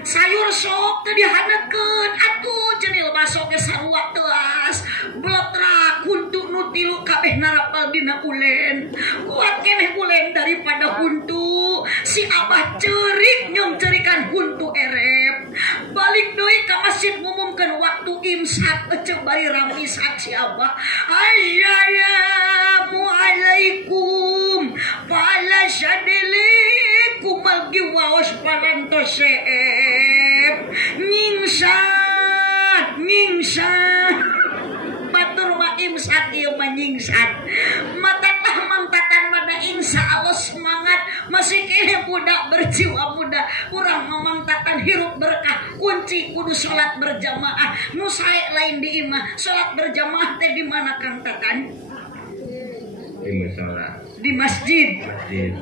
sayur sok teu dihanekeun atuh cenil baso ge sarua teuas blotrak huntu nu tilu kabeh narapal dina ulen kuat keneh ulen daripada huntu si abah ceurik nyong ceurikan huntu erep balik deui ka masjid ngumumkeun waktu imsak eceu bari ramisak si abah assalamualaikum pala sadelikum malgi waos parantoseep nyingsat batur wa imsak ieu mah nyingsat matakah mangtatan mada insya Allah semangat masih kene budak berjiwa muda urang mamangtatan hirup berkah kunci kudu salat berjamaah nu sae lain di imah salat berjamaah teh di mana Kang Tatan di musola di masjid.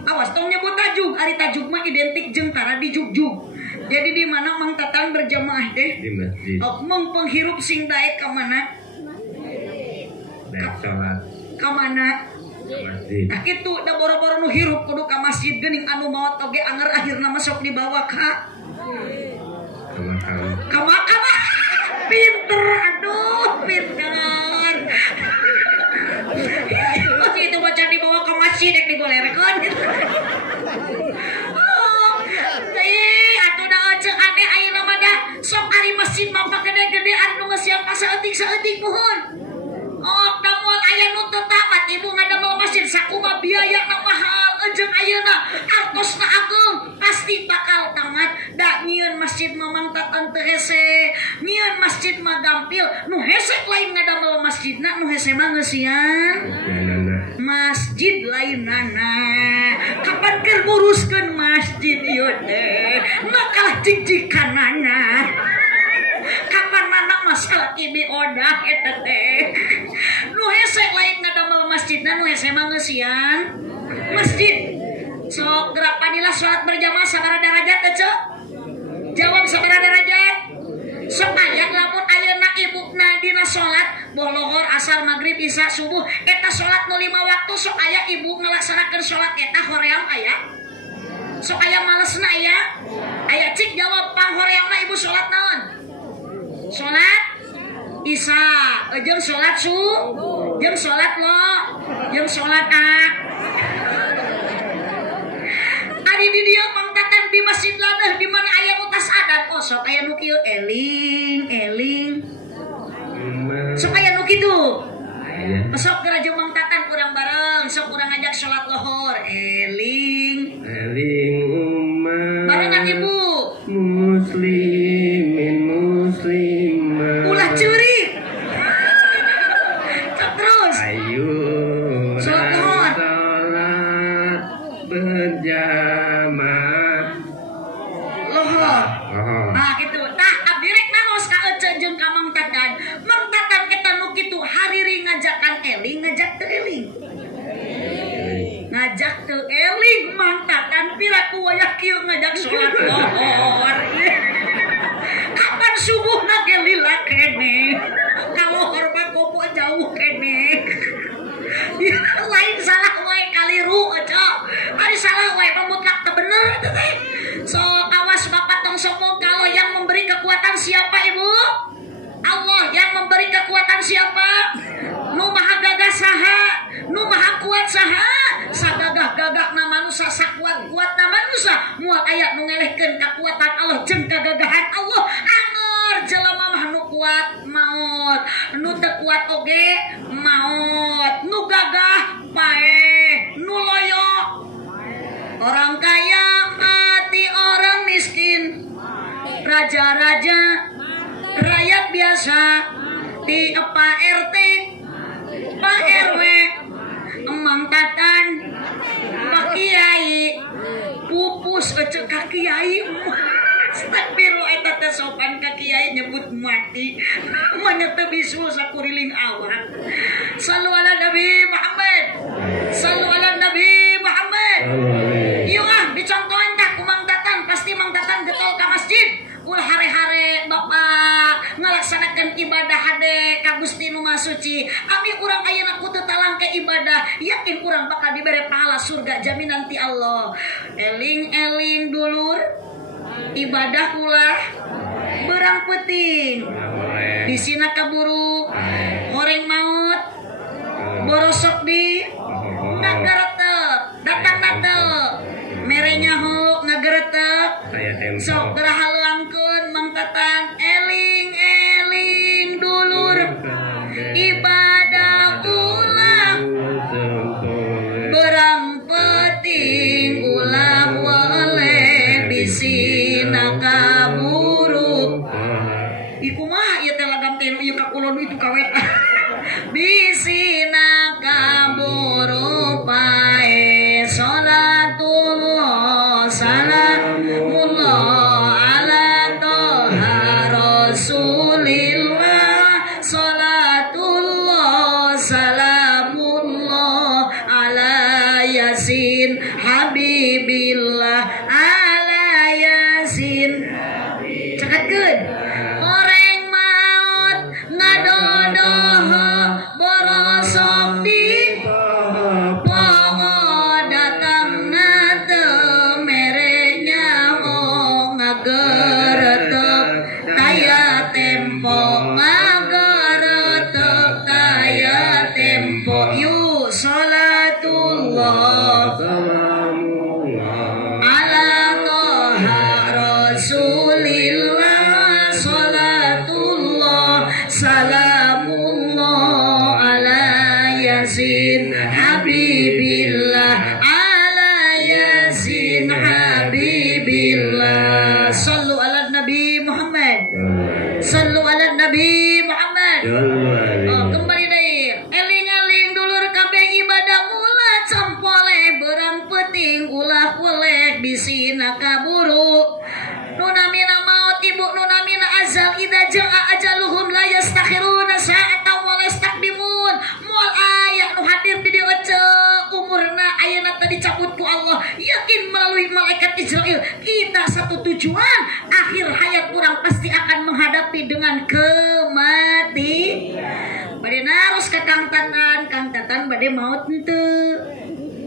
Awas tong nyebut tajuk ari tajuk mah identik jeung tara di jugjug jadi di mana Mang Tatan berjamaah teh di masjid meng penghirup sing daek ka mana dan sholat ka mana masjid nah kitu da boro-boro nu hirup kudu ka masjid geuning anu maot oge anger akhirna mah sok dibawa ka makam pinter aduh pinter masih itu baca dibawa ke masjid dek digolerkeun atuh da eceuk ane ayeuna mah da sok ari masjid mah gede-gede anu geus siap saeutik pohon da moal aya nu teu tamat ibu ngadamel masjid sakumaha biayana mahal jeung ayeuna artosna ageung pasti bakal tamat da nyieun masjid mah Mang Tatan teu hese nyieun masjid mah gampil nu hese lain ngadamel masjidna nu hese mah geus siang masjid lainana kapan keur nguruskeun masjid ieu teh makalah jigjikanana kapan mana masalah kimi odah eta teh nu hese lain ngadamel masjidna nu hese mah geus siang masjid sok gerak padilah salat berjamaah sabaraha derajat ece jawab sabaraha derajat sok aya lamun ayeuna ibuna dina salat boh lohor asar magrib isya subuh eta salat nu 5 waktu sok aya ibu ngalaksanakeun salat eta hoream aya sok aya malesna aya cik jawab panghoreamna ibu salat naon salat isya jeung salat jeung salat lo jeung salat ari di dieu Mang Tatan di masjid ladeh di mana aya nu tas adat oh sok aya nu kieu eling sok aya nu kitu sok geura jeung Mang Tatan urang bareng sok urang ngajak salat lohor eling ummah barengan ibu muslimin muslimah ulah curi terus ayo salat lohor berjamaah lohor nah gitu tah abdi rek naos ka ece jeung ka Mang Tatan eta nu kitu hariri ngajakan eling ngajak teu eling ngajak teu eling Mang Tatan piraku wayah kieu ngajak salat lohor kapan subuhna ge lila kene kalohor mah kopo jauh kene lain salah wae kaliru aja ari salah wae pemutlak teu bener teh so awas bapak tong sopo kalau yang memberi kekuatan siapa ibu Allah yang memberi kekuatan siapa nu maha gagah saha nu maha kuat saha sagagah-gagahna manusia sakuat-kuatna manusia moal aya nu ngelehkeun kekuatan Allah jeung kagagahan Allah anger jelema mah nu kuat maot nu teu kuat oge maot nu gagah paeh nu loyo orang kaya mati orang miskin raja-raja rakyat biasa di Pak RT Pak RW, Emang Tatan, Pak Kiai, pupus ecek ka Kiai. Astagfirullah eta teh sopan ka Kiai nyebut mati. Mana teu bisul sakuriling awak. Sallu ala Nabi Muhammad. Sallu ala Nabi Muhammad. Ieu ah dicontohan tah ku Mang Tatan, pasti Mang Tatan getol ka masjid. Ulah hare-hare Bapak ngalaksanakeun ibadah hade ka Gusti Nu Maha Suci. Ami urang ayeuna kudu talangke ibadah, yakin urang bakal dibere pahala surga jaminan ti Allah. Eling-eling dulur, ibadah ulah berang penting. Bisina kaburu, horeng maut, borosok di ngageretek, datang merenya ho ngageretek. Sok gerahalangkeun Mang Tatan, eling-eling dulur, ibadah ulah berang penting, ulah waleh bisina kaburu. Iku mah ieu teh lagam teh ieu ka kulon itu kawet. Bisina kaburu pae salatullah salamullah ala toha rasulillah salatullah salamullah ala yasin habibillah ala yasin. Cakatkeun orang maut ngadodoh borosok di poho datang nate merenya ho ngageretek kaya tempo ngageretek kaya tempo. Yuk salatullah ala toha rasulillah salatullah salamullah ala yasin habibillah ala yasin habibillah. Sallu ala Nabi Muhammad. Sallu ala Nabi Muhammad. Oh, kembali deui. Eling-eling dulur kabeh ibadah ulah campole berang penting ulah weleh bisina kaburu. Nunamina maut ibu nunamina azal idza jaa ajaluhum la yastakhiruna sa'atan wa la yastaqdimun. Moal aya nu hadir di dieu umurna ayeuna tadi cabut ku Allah, yakin melalui malaikat Israel kita satu tujuan, akhir hayat kurang pasti akan menghadapi dengan kematian. Bade naros ka Kang Tatan bade maut henteu.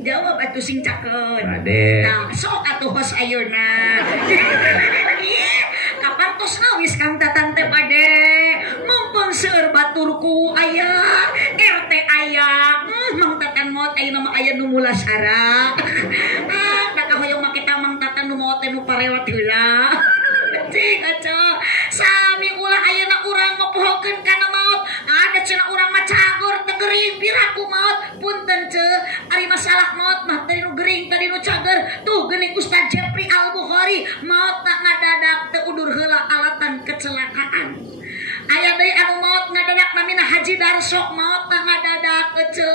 Jawab atuh sing cakeun. Bade. Nah, sok atuh hos ayeuna. Kapartosna wis Kang Tatan teh bade. Mumpung seueur baturku aya, RT aya. Mang Tatan maot ayeuna mah aya nu mulasara. Da kahoyong mah kita Mang Tatan nu maot teh nu parewat heula. Cing aca. Sami ulah ayeuna urang mepohokeun kana maot. Ada cenah urang mah cagor teu geuring biraku maot. Punten ceu, ari masalah maot mah tadi nu geuring tadi nu cager. Tuh geuning Ustaz Jeffrey Al-Bukhari maot ngadadak teu udur heula alatan kecelakaan. Aya deui anu maot ngadadak namina Haji Darso maot ngadadak ece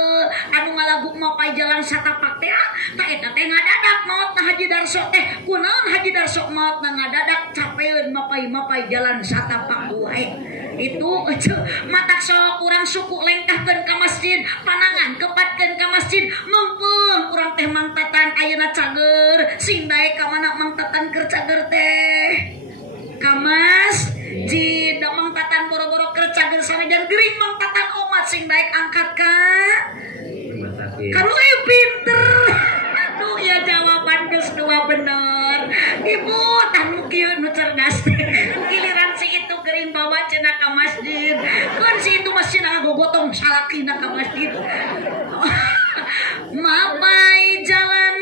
anu ngalagu mapay jalan satapak teh tah eta teh ngadadak maot Haji Darso teh kunaon Haji Darso maot ngadadak capeun mapay jalan satapak wae. Itu ece matak sok urang suku lengkahkeun ka masjid panangan kepatkeun ka masjid mumpung urang teh Mang Tatan ayeuna cager sing daek ka mana Mang Tatan keur cager teh ka masjid. Mang Tatan boro-boro kerja sanajan geuring Mang Tatan omat sing daek angkat ka kamu pinter. Aduh ya jawaban geus dua bener. Ibu tanu kieu nu cerdas. Giliran si itu geuring bawa cenah ka masjid. Kan si itu masih ngagogotong salakina ka masjid. Mapai jalan.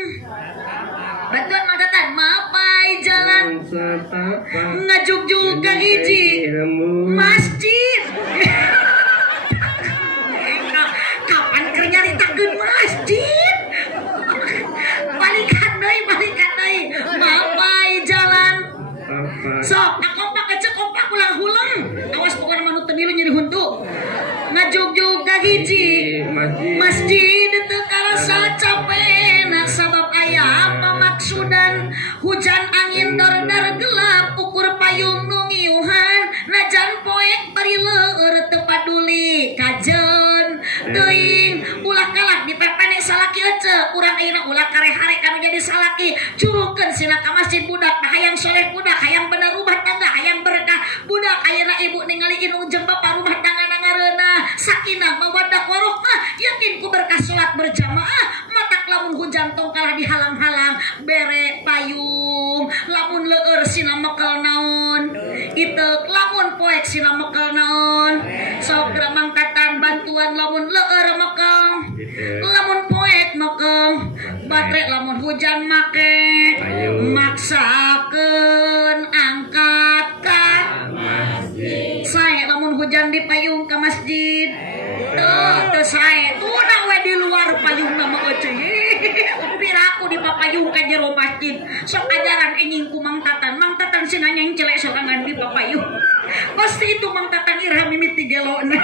Betul Mang Tatan, mapai jalan. Ngajuk-juk ka hiji masjid. Kapan keur nyaritakeun masjid? Balikan deui. Mapai jalan. Sok, kompak ecek kompak ulang-ulang. Awas pokona manu teu milu nyeri huntu. Ngajuk-juk ka hiji masjid teu karasa capena sabab aya pamaksudan hujan angin dar-dar gelap ukur payung nu ngiuhan najan poek bari leur teu paduli kajen teuing ulah kalah dipepene salaki ece urang ayeuna ulah karehare kanu jadi salaki curukeun sina ka masjid budak hayang soleh budak hayang bener rumah tangga hayang berkah budak ayeuna ibu ningali inung jeung bapa rumah tangga ngareuna sakinah mawaddah warohmah yakin ku berkah salat berjamaah matak lamun hujan tong kalah dihalang-halang bere payung lamun leur sina mekel naon iteuk lamun poek sina mekel naon sok Mang Tatan bantuan lamun leur mekel lamun poek mekel baterai lamun hujan make maksakeun angkat ka sae lamun hujan di payung ke masjid teu sae tunang we di luar payung nama eueuh piraku di papayung ka jero masjid sok ajaran enjing ku Mang Tatan sina nyeng celek sorangan di papayung pasti itu Mang Tatan irham mimiti gelona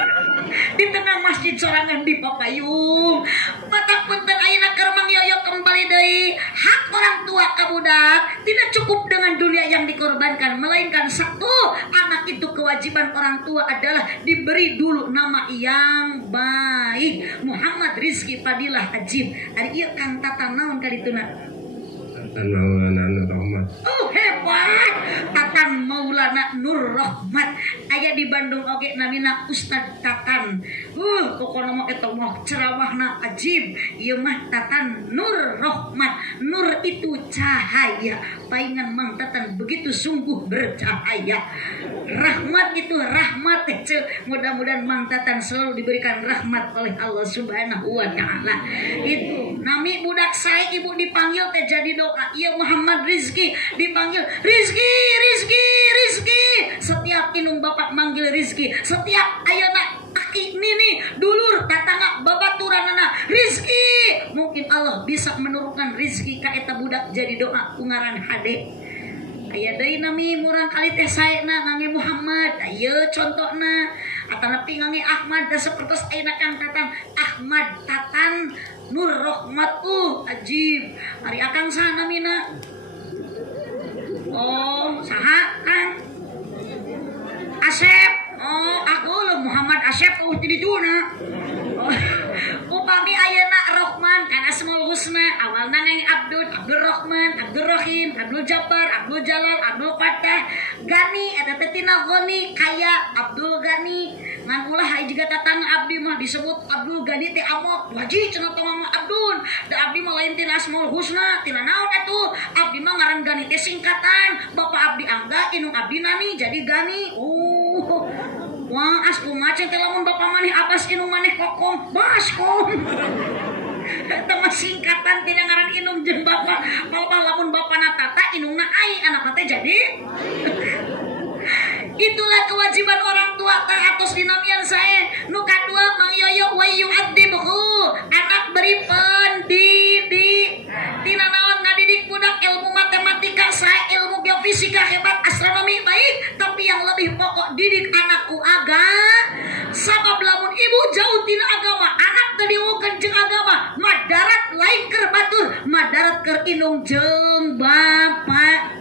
di tengah masjid sorangan di papayung matak punten ayeuna keur Mang Yoyo kembali deui hak orang tua ka budak tidak cukup dengan dunia yang dikorbankan melainkan satu anak itu kewajiban orang tua adalah diberi dulu nama yang baik. Muhammad Rizki Fadilah Ajib ari ieu Kang Tatan naon kadituna Tatan Maulana Nur Rahmat. Oh hebat Tatan Maulana Nur Rahmat aya di Bandung oge namina Ustad Tatan pokona mah eta mah ceramahna ajib ieu mah Tatan Nur Rahmat nur itu cahaya paingan Mang Tatan begitu sungguh bercahaya rahmat itu rahmat mudah-mudahan Mang Tatan selalu diberikan rahmat oleh Allah Subhanahu wa taala itu nami budak saya ibu dipanggil teh jadi doa ieu Muhammad Rizki dipanggil Rizki setiap inung bapak manggil Rizki setiap ayeuna aki nini dulur tatangga babaturanana Rizki mungkin Allah bisa menurunkan rizki ka eta budak jadi doa kungaran hade aya deui nami murang kali teh saena ngangge Muhammad ayeuna contona atanapi ngangge Ahmad da sapertos ayeuna Kang Tatan Ahmad Tatan Nur Rahmat ajib ari akang saha namina oh saha Kang Asep aku lo Muhammad Asep di tuna upami ayeuna Rahman kana Asmaul Husna awalna nang Abdul Rahman Abdul Rahim Abdul Jabbar Abdul Jalal Abdul Fattah Gani eta teh tina Ghani kaya Abdul Gani ngan ulah juga tatang abdi mah disebut Abdul Gani teh amok waji cenah tong Abdul da abdi mah lain tina Asmaul Husna tina naon atuh abdi mah ngaran Gani teh singkatan bapak abdi angga inung abdi nani jadi Gani wah asku macet lamun bapak maneh apas inung maneh kokom baskom eta mah singkatan tina ngaran inung jeung bapak lamun bapana Tata inungna ai anak teh jadi itulah kewajiban orang tua atos dinamian saya nu kadua Mang Yoyo wa yu'adzibhu anak beri pendidik tina naon ngadidik budak ilmu matematika saya ilmu geofisika hebat astronomi baik tapi yang lebih pokok didik anakku sabab lamun ibu jauh tina agama anak teu dieukeun jeung agama madarat lain keur batur madarat keur inung jeung bapak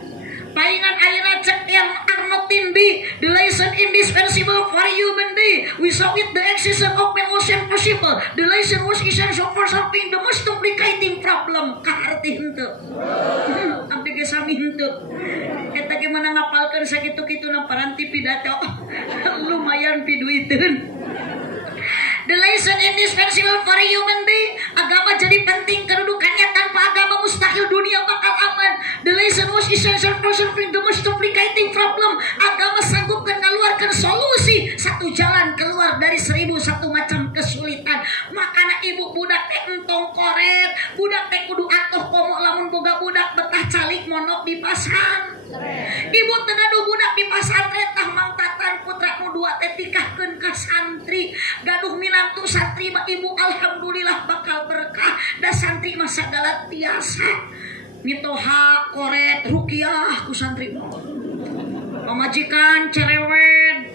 paingan ayeuna cek yang Arnold Tindi the lesson indispensable for human being without it the existence of man was impossible the lesson was essential for solving the most complicating problem kaarti henteu abdi ge sami henteu eta ge mana ngapalkeun sakitu-kituna paranti pidato lumayan piduiteun the lesson indispensable for human being agama jadi penting kedudukannya tanpa agama mustahil dunia bakal aman the lesson was essential for solving the most complicating problem agama sanggup mengeluarkan solusi satu jalan keluar dari 1001 macam kesulitan makana ibu budak teh entong koret budak teh kudu atuh komo lamun boga budak betah calik monok di pasar ibu teu gaduh budak di pasantren tah Mang Tatan putra nu dua teh tikahkeun ka santri gaduh minantu santri mah ibu alhamdulillah bakal berkah da santri mah sagala tiasa mitoha koret ruqyah ku santri pamajikan cerewet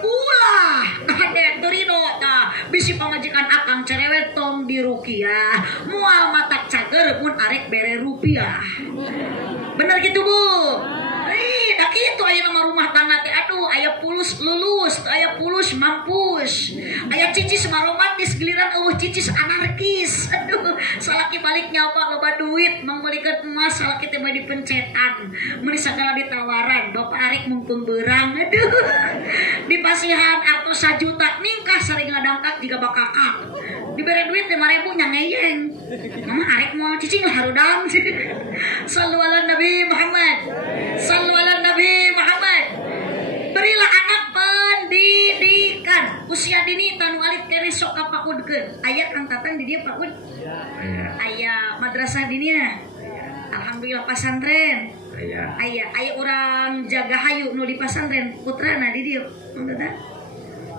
ulah ade terido tah bisi pamajikan akang cerewet tong di rukiah mual matak cager pun arek bere rupiah. Bener gitu Bu? Dah gitu aya nama rumah tangga teh aduh aya pulus lulus, aya pulus mampus, aya cicis maromantis giliran cicis anarkis. Aduh, salaki balik nyawa loba duit membelikan emas salaki teh badi pencetan, meuli sagala ditawaran bapak arek mungtung beurang. Aduh, di pasihan atau 1 juta ningkah sering ngadangkat juga bakakak. Diberi duit 5.000 nyangeyeng. Mama arek mau cicing lah harudang. Sallu ala Nabi Muhammad. Sallu ala Nabi Muhammad. Berilah anak pendidikan. Usia dini tanu alit kene sok kapakudkeun. Aya Kang Tatan di dieu pakud? Aya madrasah dinya. Alhamdulillah pesantren. Aya orang jaga hayu nu di pesantren putrana di dieu.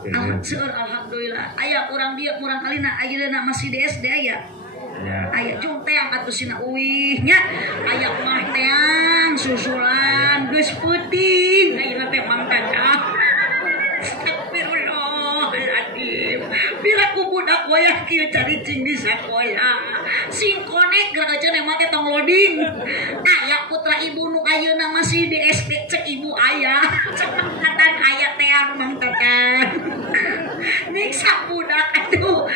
Alhamdulillah. Aya urang dia urang kalina ayeuna masih di SD aya. Aya jung teang atuh sina uwih nya. Aya mah teang susulan geus peuting. Ayeuna teh mangkat. Astagfirullahaladzim. Bila ku budak wayah kieu caricing di sakoya. Sing konek gerak aja emang teh tong loading. Aya putra ibu nu ayeuna masih di SD cek ibu aya. Cepatan aya teang mang tekan. Niksa budak aduh.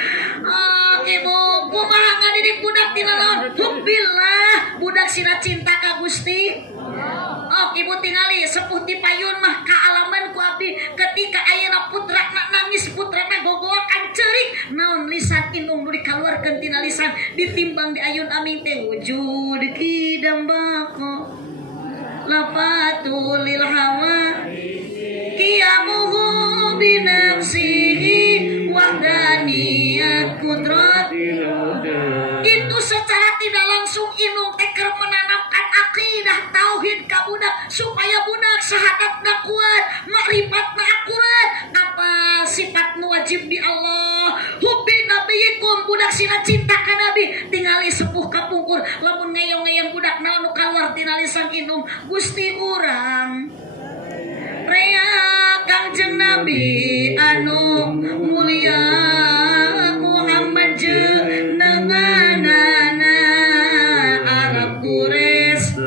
Ibu kumaha ngadidik budak tina naon? Hubbillah budak sina cinta ka Gusti. Ibu tingali sepuh ti payun mah kaalaman ku abdi ketika ayeuna putrana nangis putrana gogoakan ceurik naon lisan indung nu dikaluarkeun tina lisan ditimbang di ayun aming teh wujud kidambako lafatul lil hawa qiyamuhu binafsihi wahdaniyat kudrat. Itu secara tidak langsung inung teker menanamkan akidah tauhid ka budak supaya budak sahadatna kuat, makrifat akurat, apa sifat nu wajib di Allah. Hubbi nabiyikum budak sina cinta ka nabi tingali sepuh kapungkur lamun ngeyong-ngeyong budak naon nu kaluar tina lisan inung Gusti urang rea Kangjeng Nabi anu mulia Muhammad jenenganana Arab Quraisy.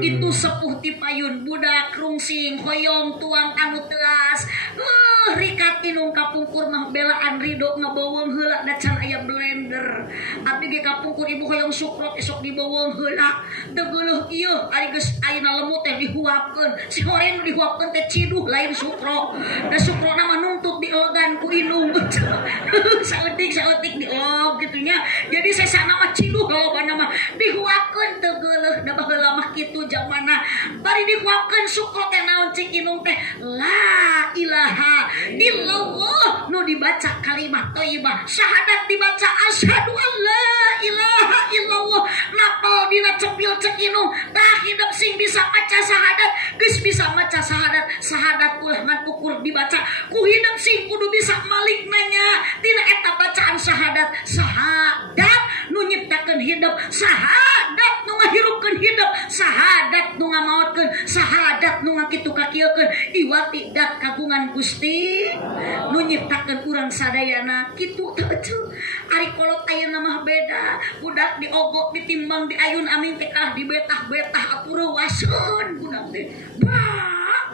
Itu sepuh ti payun budak rungsing hoyong tuang anu teas. Rikat inung kapungkur mah belaan ridho ngabawang heula da can aya blender. Abdi ge kapungkur ibu hoyong sukrot esok dibawang heula. Degeuleuh ieu ari geus ayeuna lemut teh dihuapkeun. Si horeng dihuapkeun teh ciduh lain sukro. Da sukrona mah nuntut dielegan ku inung. Saeutik dielog kitu nya. Jadi sesana mah ciduh lolobana mah dihuapkeun teu geuleuh da baheula mah kitu jamanna. Bari dihuapkeun sukro teh naon cik inung teh la ilaha illallah nu dibaca kalimat thayyibah syahadat dibaca asyhadu alla ilaha illallah napal dina cepil cek inung tah hidup sing bisa maca syahadat geus bisa maca syahadat ulah ngan ukur dibaca ku hidup sing kudu bisa malik nanya tina eta bacaan syahadat nu nyiptakeun hidup syahadat nu ngahirupkeun hidup syahadat nu ngamaotkeun syahadat nu ngakitu-kakieukeun iwati dat kagungan Gusti nu nyiptakeun urang sadayana kitu teh ari kolot ayeuna mah beda budak diogok ditimbang di ayun aming teh kalah dibetah-betah apureuwaseun budak teh bah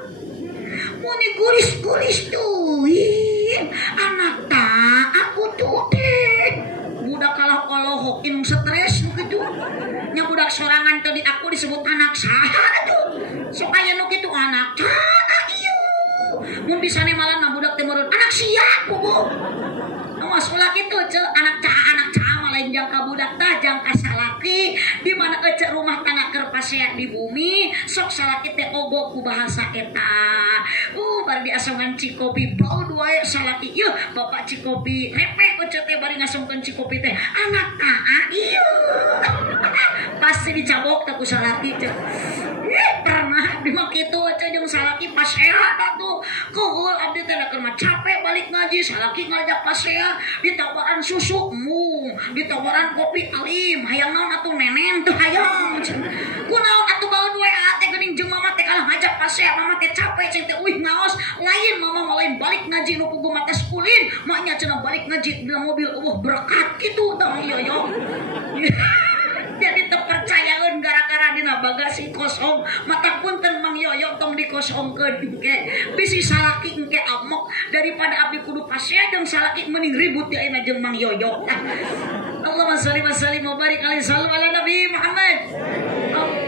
muni gulis-gulis tuin anak tak aku tuh teh budak kalah olohok inung stres nu kitu nya budak sorangan tadi aku disebut anak saha tuh sok aya nu kitu anak tak ieu mun bisa nih malah budak teh meureun anak sia kubu awas ulah kitu ceu anak caa lain jangka budak tah jangka salaki di mana ece rumah tangga keur pasea di bumi sok salaki teh ogo ku bahasa eta bari diasongan cikopi bau dua salaki ieu bapak cikopi repek ece teh bari ngasongkeun cikopi teh anak taa ieu pasti dicabok teh ku salaki ceu pernah di kitu ece jeung salaki pasea tuh kuhul abdi teh keur mah capek balik ngaji salaki ngajak pasea ditawaran susu ditawaran kopi alim hayang naon atuh nenen teu hayang kunaon atuh baeun we teh geuning jeung mama teh kalah ngajak pasea mama teh capek cing teh ngaos lain mama lain balik ngaji nu puguh mata sekulin maknya cenah balik ngaji di mobil berkat gitu tong yoyo. Jadi terpercayakan gara-gara dina bagasi kosong mata punten Mang Yoyo tong dikosongkeun engke bisi salaki engke amok daripada abdi kudu pasea jeung salaki mending ribut di ayeuna jeung Mang Yoyo. Allahumma shalli wa sallim wa barik alaihi sallu ala Nabi Muhammad.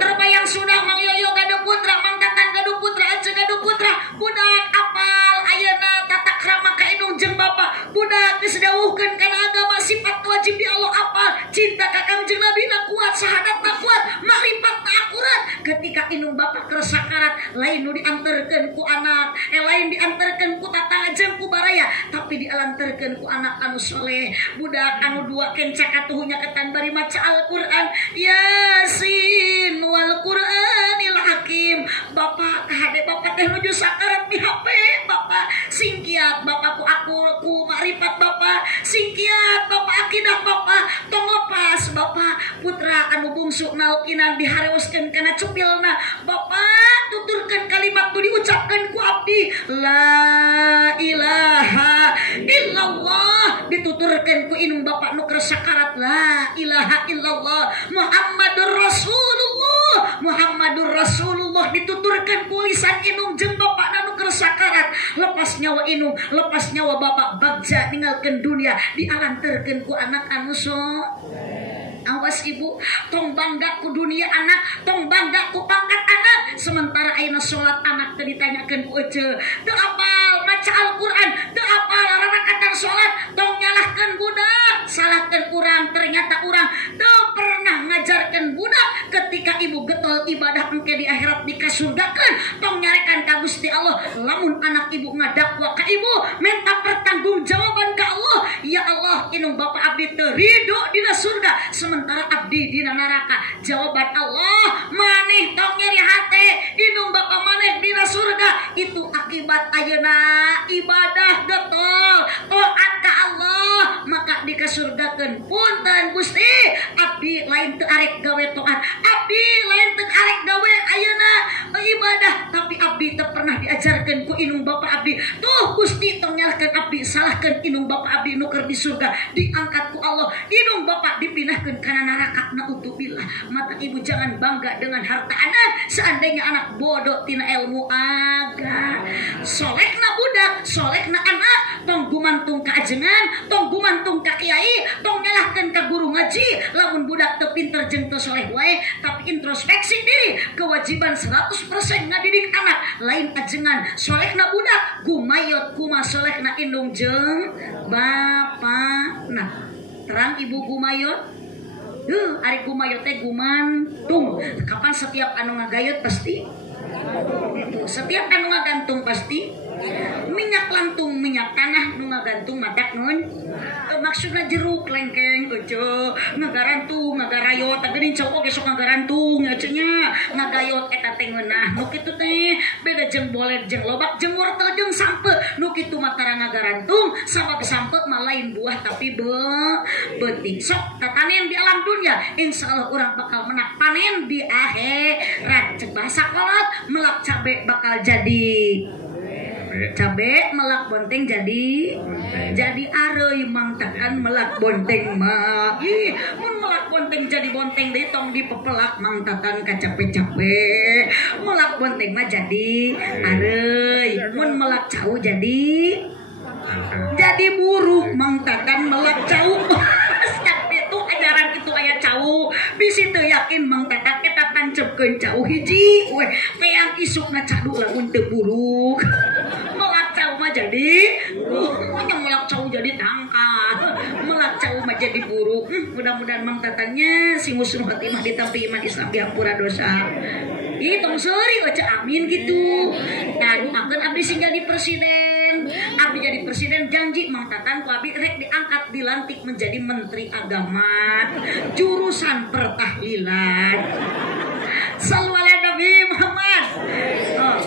Terbayang sudah Mang Yoyo gaduh putra, Mang Tatan gaduh putra, Ece gaduh putra, budak apal ayeuna tata krama ka indung jeung bapa, budak geus dawuhkeun kana agama sifat wajib di Allah apal, cinta ka Kangjeng Nabi na kuat, sahadat na kuat, makrifat na akurat. Ketika indung bapa keur sakarat, lain nu dianterkeun ku anak, lain dianterkeun ku tatangga jeung ku baraya, tapi dialanterkeun ku anak anu soleh, budak anu dua kenca katuhunya ketan bari maca Al-Qur'an, Yasin wal Qur'anil Hakim. Bapak kahade bapak teh nuju sakarat di HP bapak, singkiat bapak ku makrifat bapak, singkiat bapak akidah bapak, tong lepas bapak putra anu bungsu nalkinan dihareuskeun kana cupilna bapak tuturkeun kalimat nu diucapkeun ku abdi la ilaha illallah, dituturkeun ku indung bapak nu keur sakarat la ilaha illallah Muhammadur Rasulullah, Muhammadur Rasulullah, dituturkeun ku lisan indung jeung bapak nu keur sakarat. Lepas nyawa indung, lepas nyawa bapak bagja ninggalkeun dunia, dialanterkeun ku anak anu awas ibu, tong bangga ku dunia anak, tong bangga ku pangkat anak. Sementara ayeuna salat anak teu ditanyakeun ku ece, teu apal maca Al-Qur'an, teu apal rakaatan salat, tong nyalahkeun budak, salahkeun urang, ternyata urang teu pernah ngajarkeun budak. Ketika ibu getol ibadah engke di akhirat dikasurgakeun, tong nyarekan ka Gusti Allah. Lamun anak ibu ngadakwa ka ibu, minta pertanggungjawaban ka Allah, ya Allah indung bapak abdi teu ridho dina surga, sementara abdi dina neraka. Jawaban Allah, maneh tong nyeri hate indung bapak maneh dina surga, itu akibat ayeuna ibadah getol taat ka Allah maka dikasurgakeun. Punten Gusti, abdi lain teu arek gawe taat, abdi lain teu arek gawe ayeuna ibadah, tapi abdi teu pernah diajarkeun ku indung bapak abdi. Tuh Gusti tong nyalahkeun abdi, salahkeun indung bapak abdi nu keur di surga, diangkat ku Allah, indung bapak dipindahkeun kana neraka. Naudzubillah. Mata ibu jangan bangga dengan harta anak, seandainya anak bodoh tina ilmu aga. Solehna budak, solehna anak, tong gumantung ka ajengan, tong gumantung ka kiai, tong nyalahkeun ka guru ngaji. Lamun budak teu pinter jeung teu soleh wae, tapi introspeksi diri, kewajiban 100% ngadidik anak. Lain ajengan, solehna budak, gumayot kumaha solehna indung jeung bapa. Nah, terang ibu gumayot. Ari gumayot teh gumantung. Kapan setiap anu ngagayot pasti? Setiap anu ngagantung pasti? Minyak lantung, minyak tanah nu ngagantung madak nun. Maksudna jeruk lengkeng eueuh, ngagarantung, ngagarayot, tadi cowok besok ngagarantung nya cenah, ngagayot eta teh ngeunah. Nu kitu teh beda jeung bolet jeung lobak jeung wortel jeung sampe. Nu kitu mah tara ngagarantung, sabab sampe mah lain buah tapi beuting. Sok tatanen di alam dunia, insyaallah urang bakal menak panen di akhirat. Cek bahasa kolot, melak cabe bakal jadi cabe, melak bonteng jadi areuy. Mang Tatan melak bonteng mah ih mun melak bonteng jadi bonteng deui tong dipepelak Mang Tatan ka capek-capek. Melak bonteng mah jadi areuy, mun melak cau jadi buruk. Mang Tatan melak cau itu ajaran itu aya cau bisi teu yakin Mang Tatan eta tancepkeun cau hiji we teang isukna cadu lamun teu buruk. Melak cau mah jadi pokoknya melak cau jadi tangkat, melak cau mah jadi buruk. Mudah-mudahan Mang Tatannya si husnul khotimah ditampi iman Islam diampura dosa. Ih tong seuri aja amin gitu. Dan akan abdi sing jadi presiden, abdi jadi presiden janji Mang Tatan ku abdi rek diangkat dilantik menjadi menteri agama jurusan pertahlilan. Sallu ala Nabi Muhammad.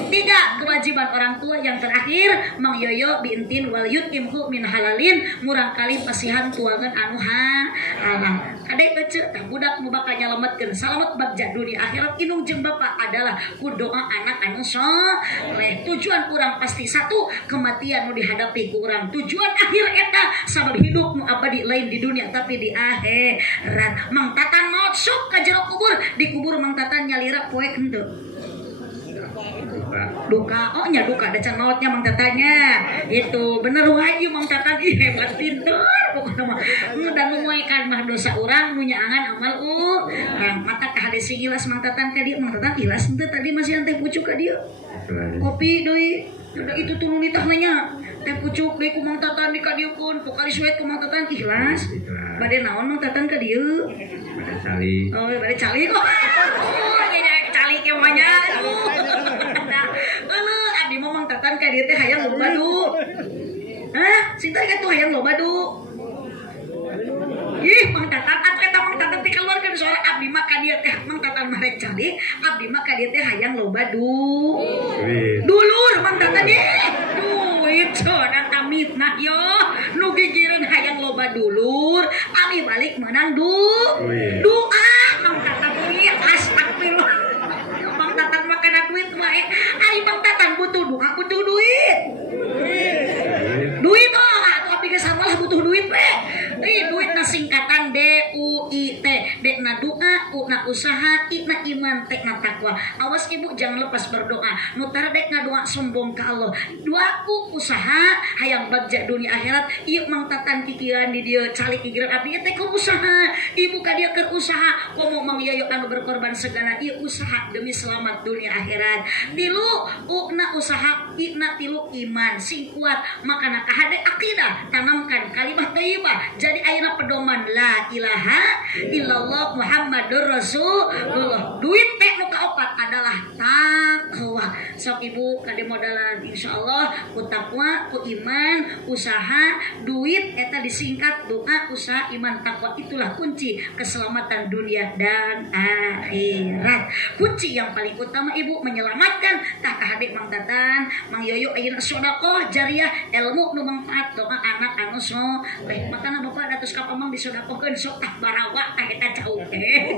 3 kewajiban orang tua yang terakhir, Mang Yoyo biintin wal yutimhu min halalin, murang kali pasihan tuangan anu halal. Kadek ece tah budak nu bakal nyalametkeun salamet bagja dunia akhirat inung jeung bapa adalah ku doa anak anu saleh. Tujuan urang pasti satu, kematian nu dihadapi ku urang. Tujuan akhir eta sabab hidup nu abadi lain di dunia tapi di akhirat. Mang Tatan masuk ka jero kubur, di kubur Mang Tatan nyalira poek henteu. Duka, oh nya duka ada can mautnya Mang Tatanya. Itu bener wahyu Mang Tatan ih hebat pinter pokokna mah. Dan menguaikan mah dosa urang nu nyaangan amal urang. Mata ka hade ilas Mang Tatan ka dieu, Mang Tatan ilas henteu tadi masih teh pucuk ka dieu. Kopi deui. Udah itu tulung ditah nanya. Teh pucuk deui ku Mang Tatan di ka dieu pun, pokali suet ku Mang Tatan ikhlas. Bade naon Mang Tatan ka dieu? Bade cali. Oh, bade cali kok. Oh, nya cali ke manya. Abdi mah Mang Tatan ka dieu teh hayang loba du. Hah? Sinta atuh hayang loba du. Ih, Mang Tatan atuh eta Mang Tatan teh keluarkeun suara abdi mah ka dieu teh Mang Tatan mah rek cali, abdi mah ka dieu teh hayang loba du. Dulur Mang Tatan duit cenah tamitna yo. Nu gigireun hayang loba dulur, ami balik menang doa Mang Tatan ieu astagfirullah. Mang Tatan mah kana duit wae. Ari Mang Tatan butuh doa, butuh duit. Duit atuh abdi ge salah butuh duit we. Duit na singkatan DUIT. D na doa, U na usaha, I na iman, T na takwa. Awas ibu jangan lepas berdoa. Nu tardek ngadoa sombong ka Allah. Doaku usaha hayang bagja dunia akhirat. Ieu Mang Tatan kikieuan di dieu calik gigireun abdi teh ku usaha. Ibu ka dieu keur usaha, komo Mang Yayo anu berkorban segala ieu usaha demi selamat dunia akhirat. Tilu U na usaha, I na tilu iman. Sing kuat makana ka hade akidah, tanamkan kalimat thayyibah. Jadi ayeuna pedoman la ilaha illallah Muhammadur Rasulullah. Duit teh nu kaopat adalah takwa. Sok ibu kade modalan insyaallah ku takwa, ku iman, usaha, duit eta disingkat doa, usaha, iman, takwa. Itulah kunci keselamatan dunia dan akhirat. Kunci yang paling utama ibu menyelamatkan tah ka hade Mang Tatan, Mang Yoyo ayeuna sedekah jariah, ilmu nu manfaat, doa anak anu saleh. Makana Bapak datus ka pamang disedekahkeun sok tah barawa tah eta jauh teh.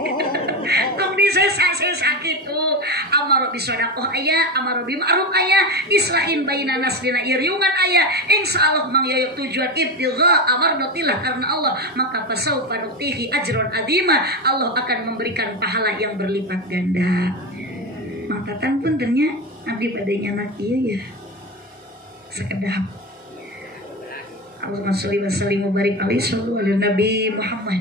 Tong disesa-sesa kitu. Amar bisedekah aya, amar bi ma'ruf aya, islahin bainan nas dina iriungan aya. Insyaallah Mang Yoyo tujuan ibtigha amardatillah karena Allah, maka fasaufa nutihi ajron azima. Allah akan memberikan pahala yang berlipat ganda. Mang Tatan pun ternyata abdi badanya anak ieu ya. Sekedap. Allahumma sholli wa sallim wa barik alaihi sallu ala Nabi Muhammad.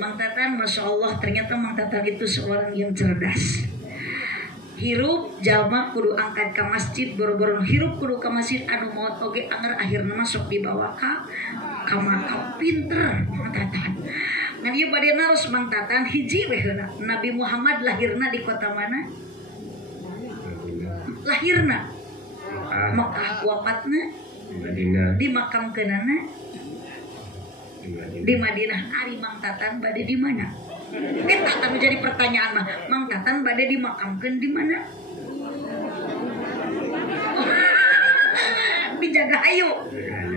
Mang Tatan Masya Allah ternyata Mang Tatan itu seorang yang cerdas. Hirup jalma kudu angkat ke masjid, boro-boro hirup kudu ke masjid anu maot oge anger akhirna masuk dibawa ka makam. Pinter Mang Tatan. Ngan ieu bade naros Mang Tatan hiji we heula. Nabi Muhammad lahirna di kota mana? Lahirna Mekah, wafatna di makam kenana di Madinah. Ari Mang Tatan bade di mana? Eta anu jadi pertanyaan mah. Mang Tatan bade dimakamkeun di mana? Dijaga hayu.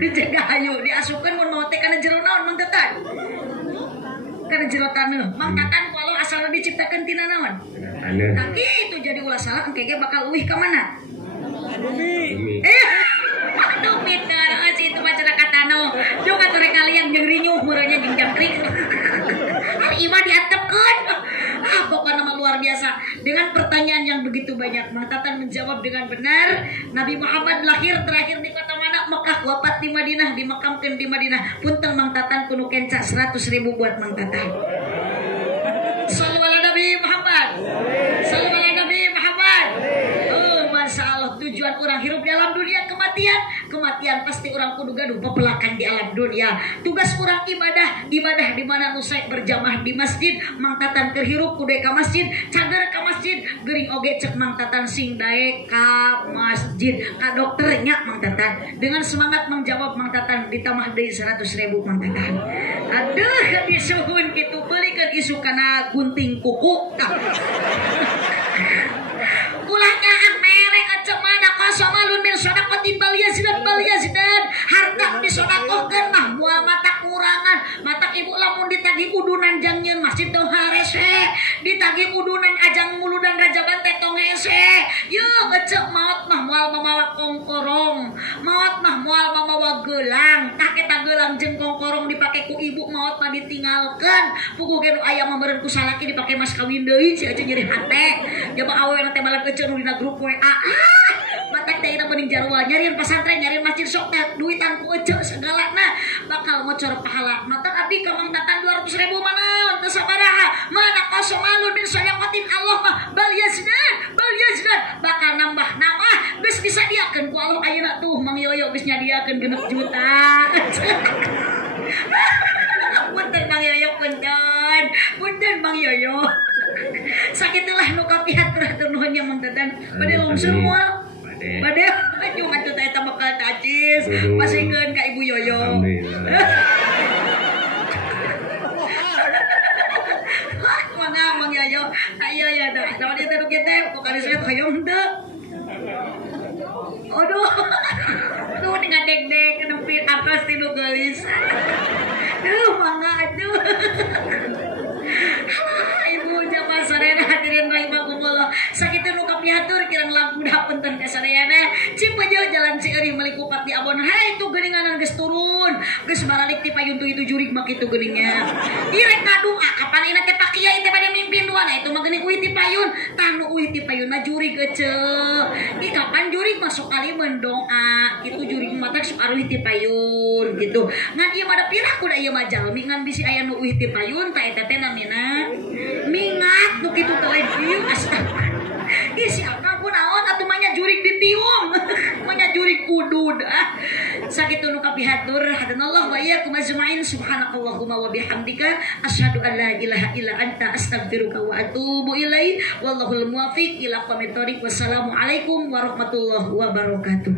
Dijaga hayu, diasupkeun mun mau teh kana jero naon Mang Tatan? Kana jero taneuh. Mang Tatan kalau asalna diciptakeun tina naon? Tapi itu jadi ulah salah engke ge bakal uih ka mana? Bumi. Bumi teh si itu baca katano. Juga torek kalian jeung rinyuh meureunnya jeung jangkrik. Ari imah diatepkeun. Pokoknya nama luar biasa. Dengan pertanyaan yang begitu banyak, Mang Tatan menjawab dengan benar. Nabi Muhammad lahir terakhir di kota mana? Mekah, wafat di Madinah, dimakamkan di Madinah. Punten Mang Tatan kudu kenca 100.000 buat Mang Tatan. Sallu ala Nabi Muhammad. Sallu ala Nabi Muhammad. Masya Allah, tujuan orang hidup di alam dunia kematian pasti orang kudu gaduh pepelakan di alam dunia. Tugas orang ibadah di mana usai berjamaah di masjid. Mang Tatan kerhirup kudu ka masjid, cager ka masjid, geuring oge cek Mang Tatan sing dae ka masjid. Ka dokternya Mang Tatan dengan semangat menjawab Mang Tatan ditambah deui 100.000 Mang Tatan. Aduh disuhun kitu beulikeun isu kana gunting kuku. Ulahnya merek aja mana kosomalun min sodakotin baliazidan harta disodakohkeun mah moal mata kurangan mata ibu lamun ditagih ditagi kudunan jangnya masjid tong harese, ditagi kudunan ajang muludan raja bante tong hese. Yo ngecek maot mah moal mamawa kongkorong, maot mah moal mamawa gelang, tak eta gelang jeung kongkorong dipake ku ibu maot mah ditinggalkan. Puguh ge nu aya mah meureun ku salaki dipake mas kawin deui si aja nyeri hate. Jaba awe teh balag keceu nu dina grup WA. Matak teh ina bening jarwa nyariin pesantren nyariin masjid sok teh duitan ku ece segalana bakal ngocor pahala. Matak abdi ka Mang Tatan 200.000 mana teu sabaraha mana kosong alun bin sayaqatin Allah mah bal yazdan bakal nambah geus disadiakeun ku Allah ayeuna tuh Mang Yoyo geus nyadiakeun 6 juta. Punten Mang Yoyo punten Mang Yoyo. Sakitulah nu kapihatur hatur nuhun nya Mang Tatan bade lungsur moal. Bade cuma tuh eta bakal tacis pasikeun ka Ibu Yoyo. Mana Mang Yoyo? Ayo ya dah. Dawan itu kita kok kali saya hayong teu. Aduh. Tuh dengan deg-deg nepi atas tinu geulis. Duh mangga atuh. Ibu jamaah sadayana hadirin rahimakumullah. Sakitu nu kapihatur kirang langkung punten ka sadayana. Cipeujeuh jalan Cieuring Malikupat di Abon. Hei itu geuninganan geus turun. Geus baralik ti payun itu jurig mak itu geuningnya. Irek kadung kapan ina teh Pak Kiai teh bade mimpin dua. Nah itu mah geuning uih ti payun. Tah nu uih ti payun mah jurig eceu. Ih kapan jurig masuk kali mendoa. Itu jurig mah teh sok aruh ti payun gitu. Ngan ieu mah da pirah kuda ieu mah jalmi ngan bisi aya nu uih ti payun tah eta teh namina mingat nu kitu teh dieu astagfirullah. Ih siapa pun naon atuh mah nya jurig ditiung. Mah nya jurig udud. Sakitu nu kapihatur hadanallahu wa iyyakum ajmain subhanakallahumma wa bihamdika asyhadu an la ilaha illa anta astaghfiruka wa atubu ilaik wallahul muwaffiq ila aqwamit thoriq. Wassalamu alaikum warahmatullahi wabarakatuh.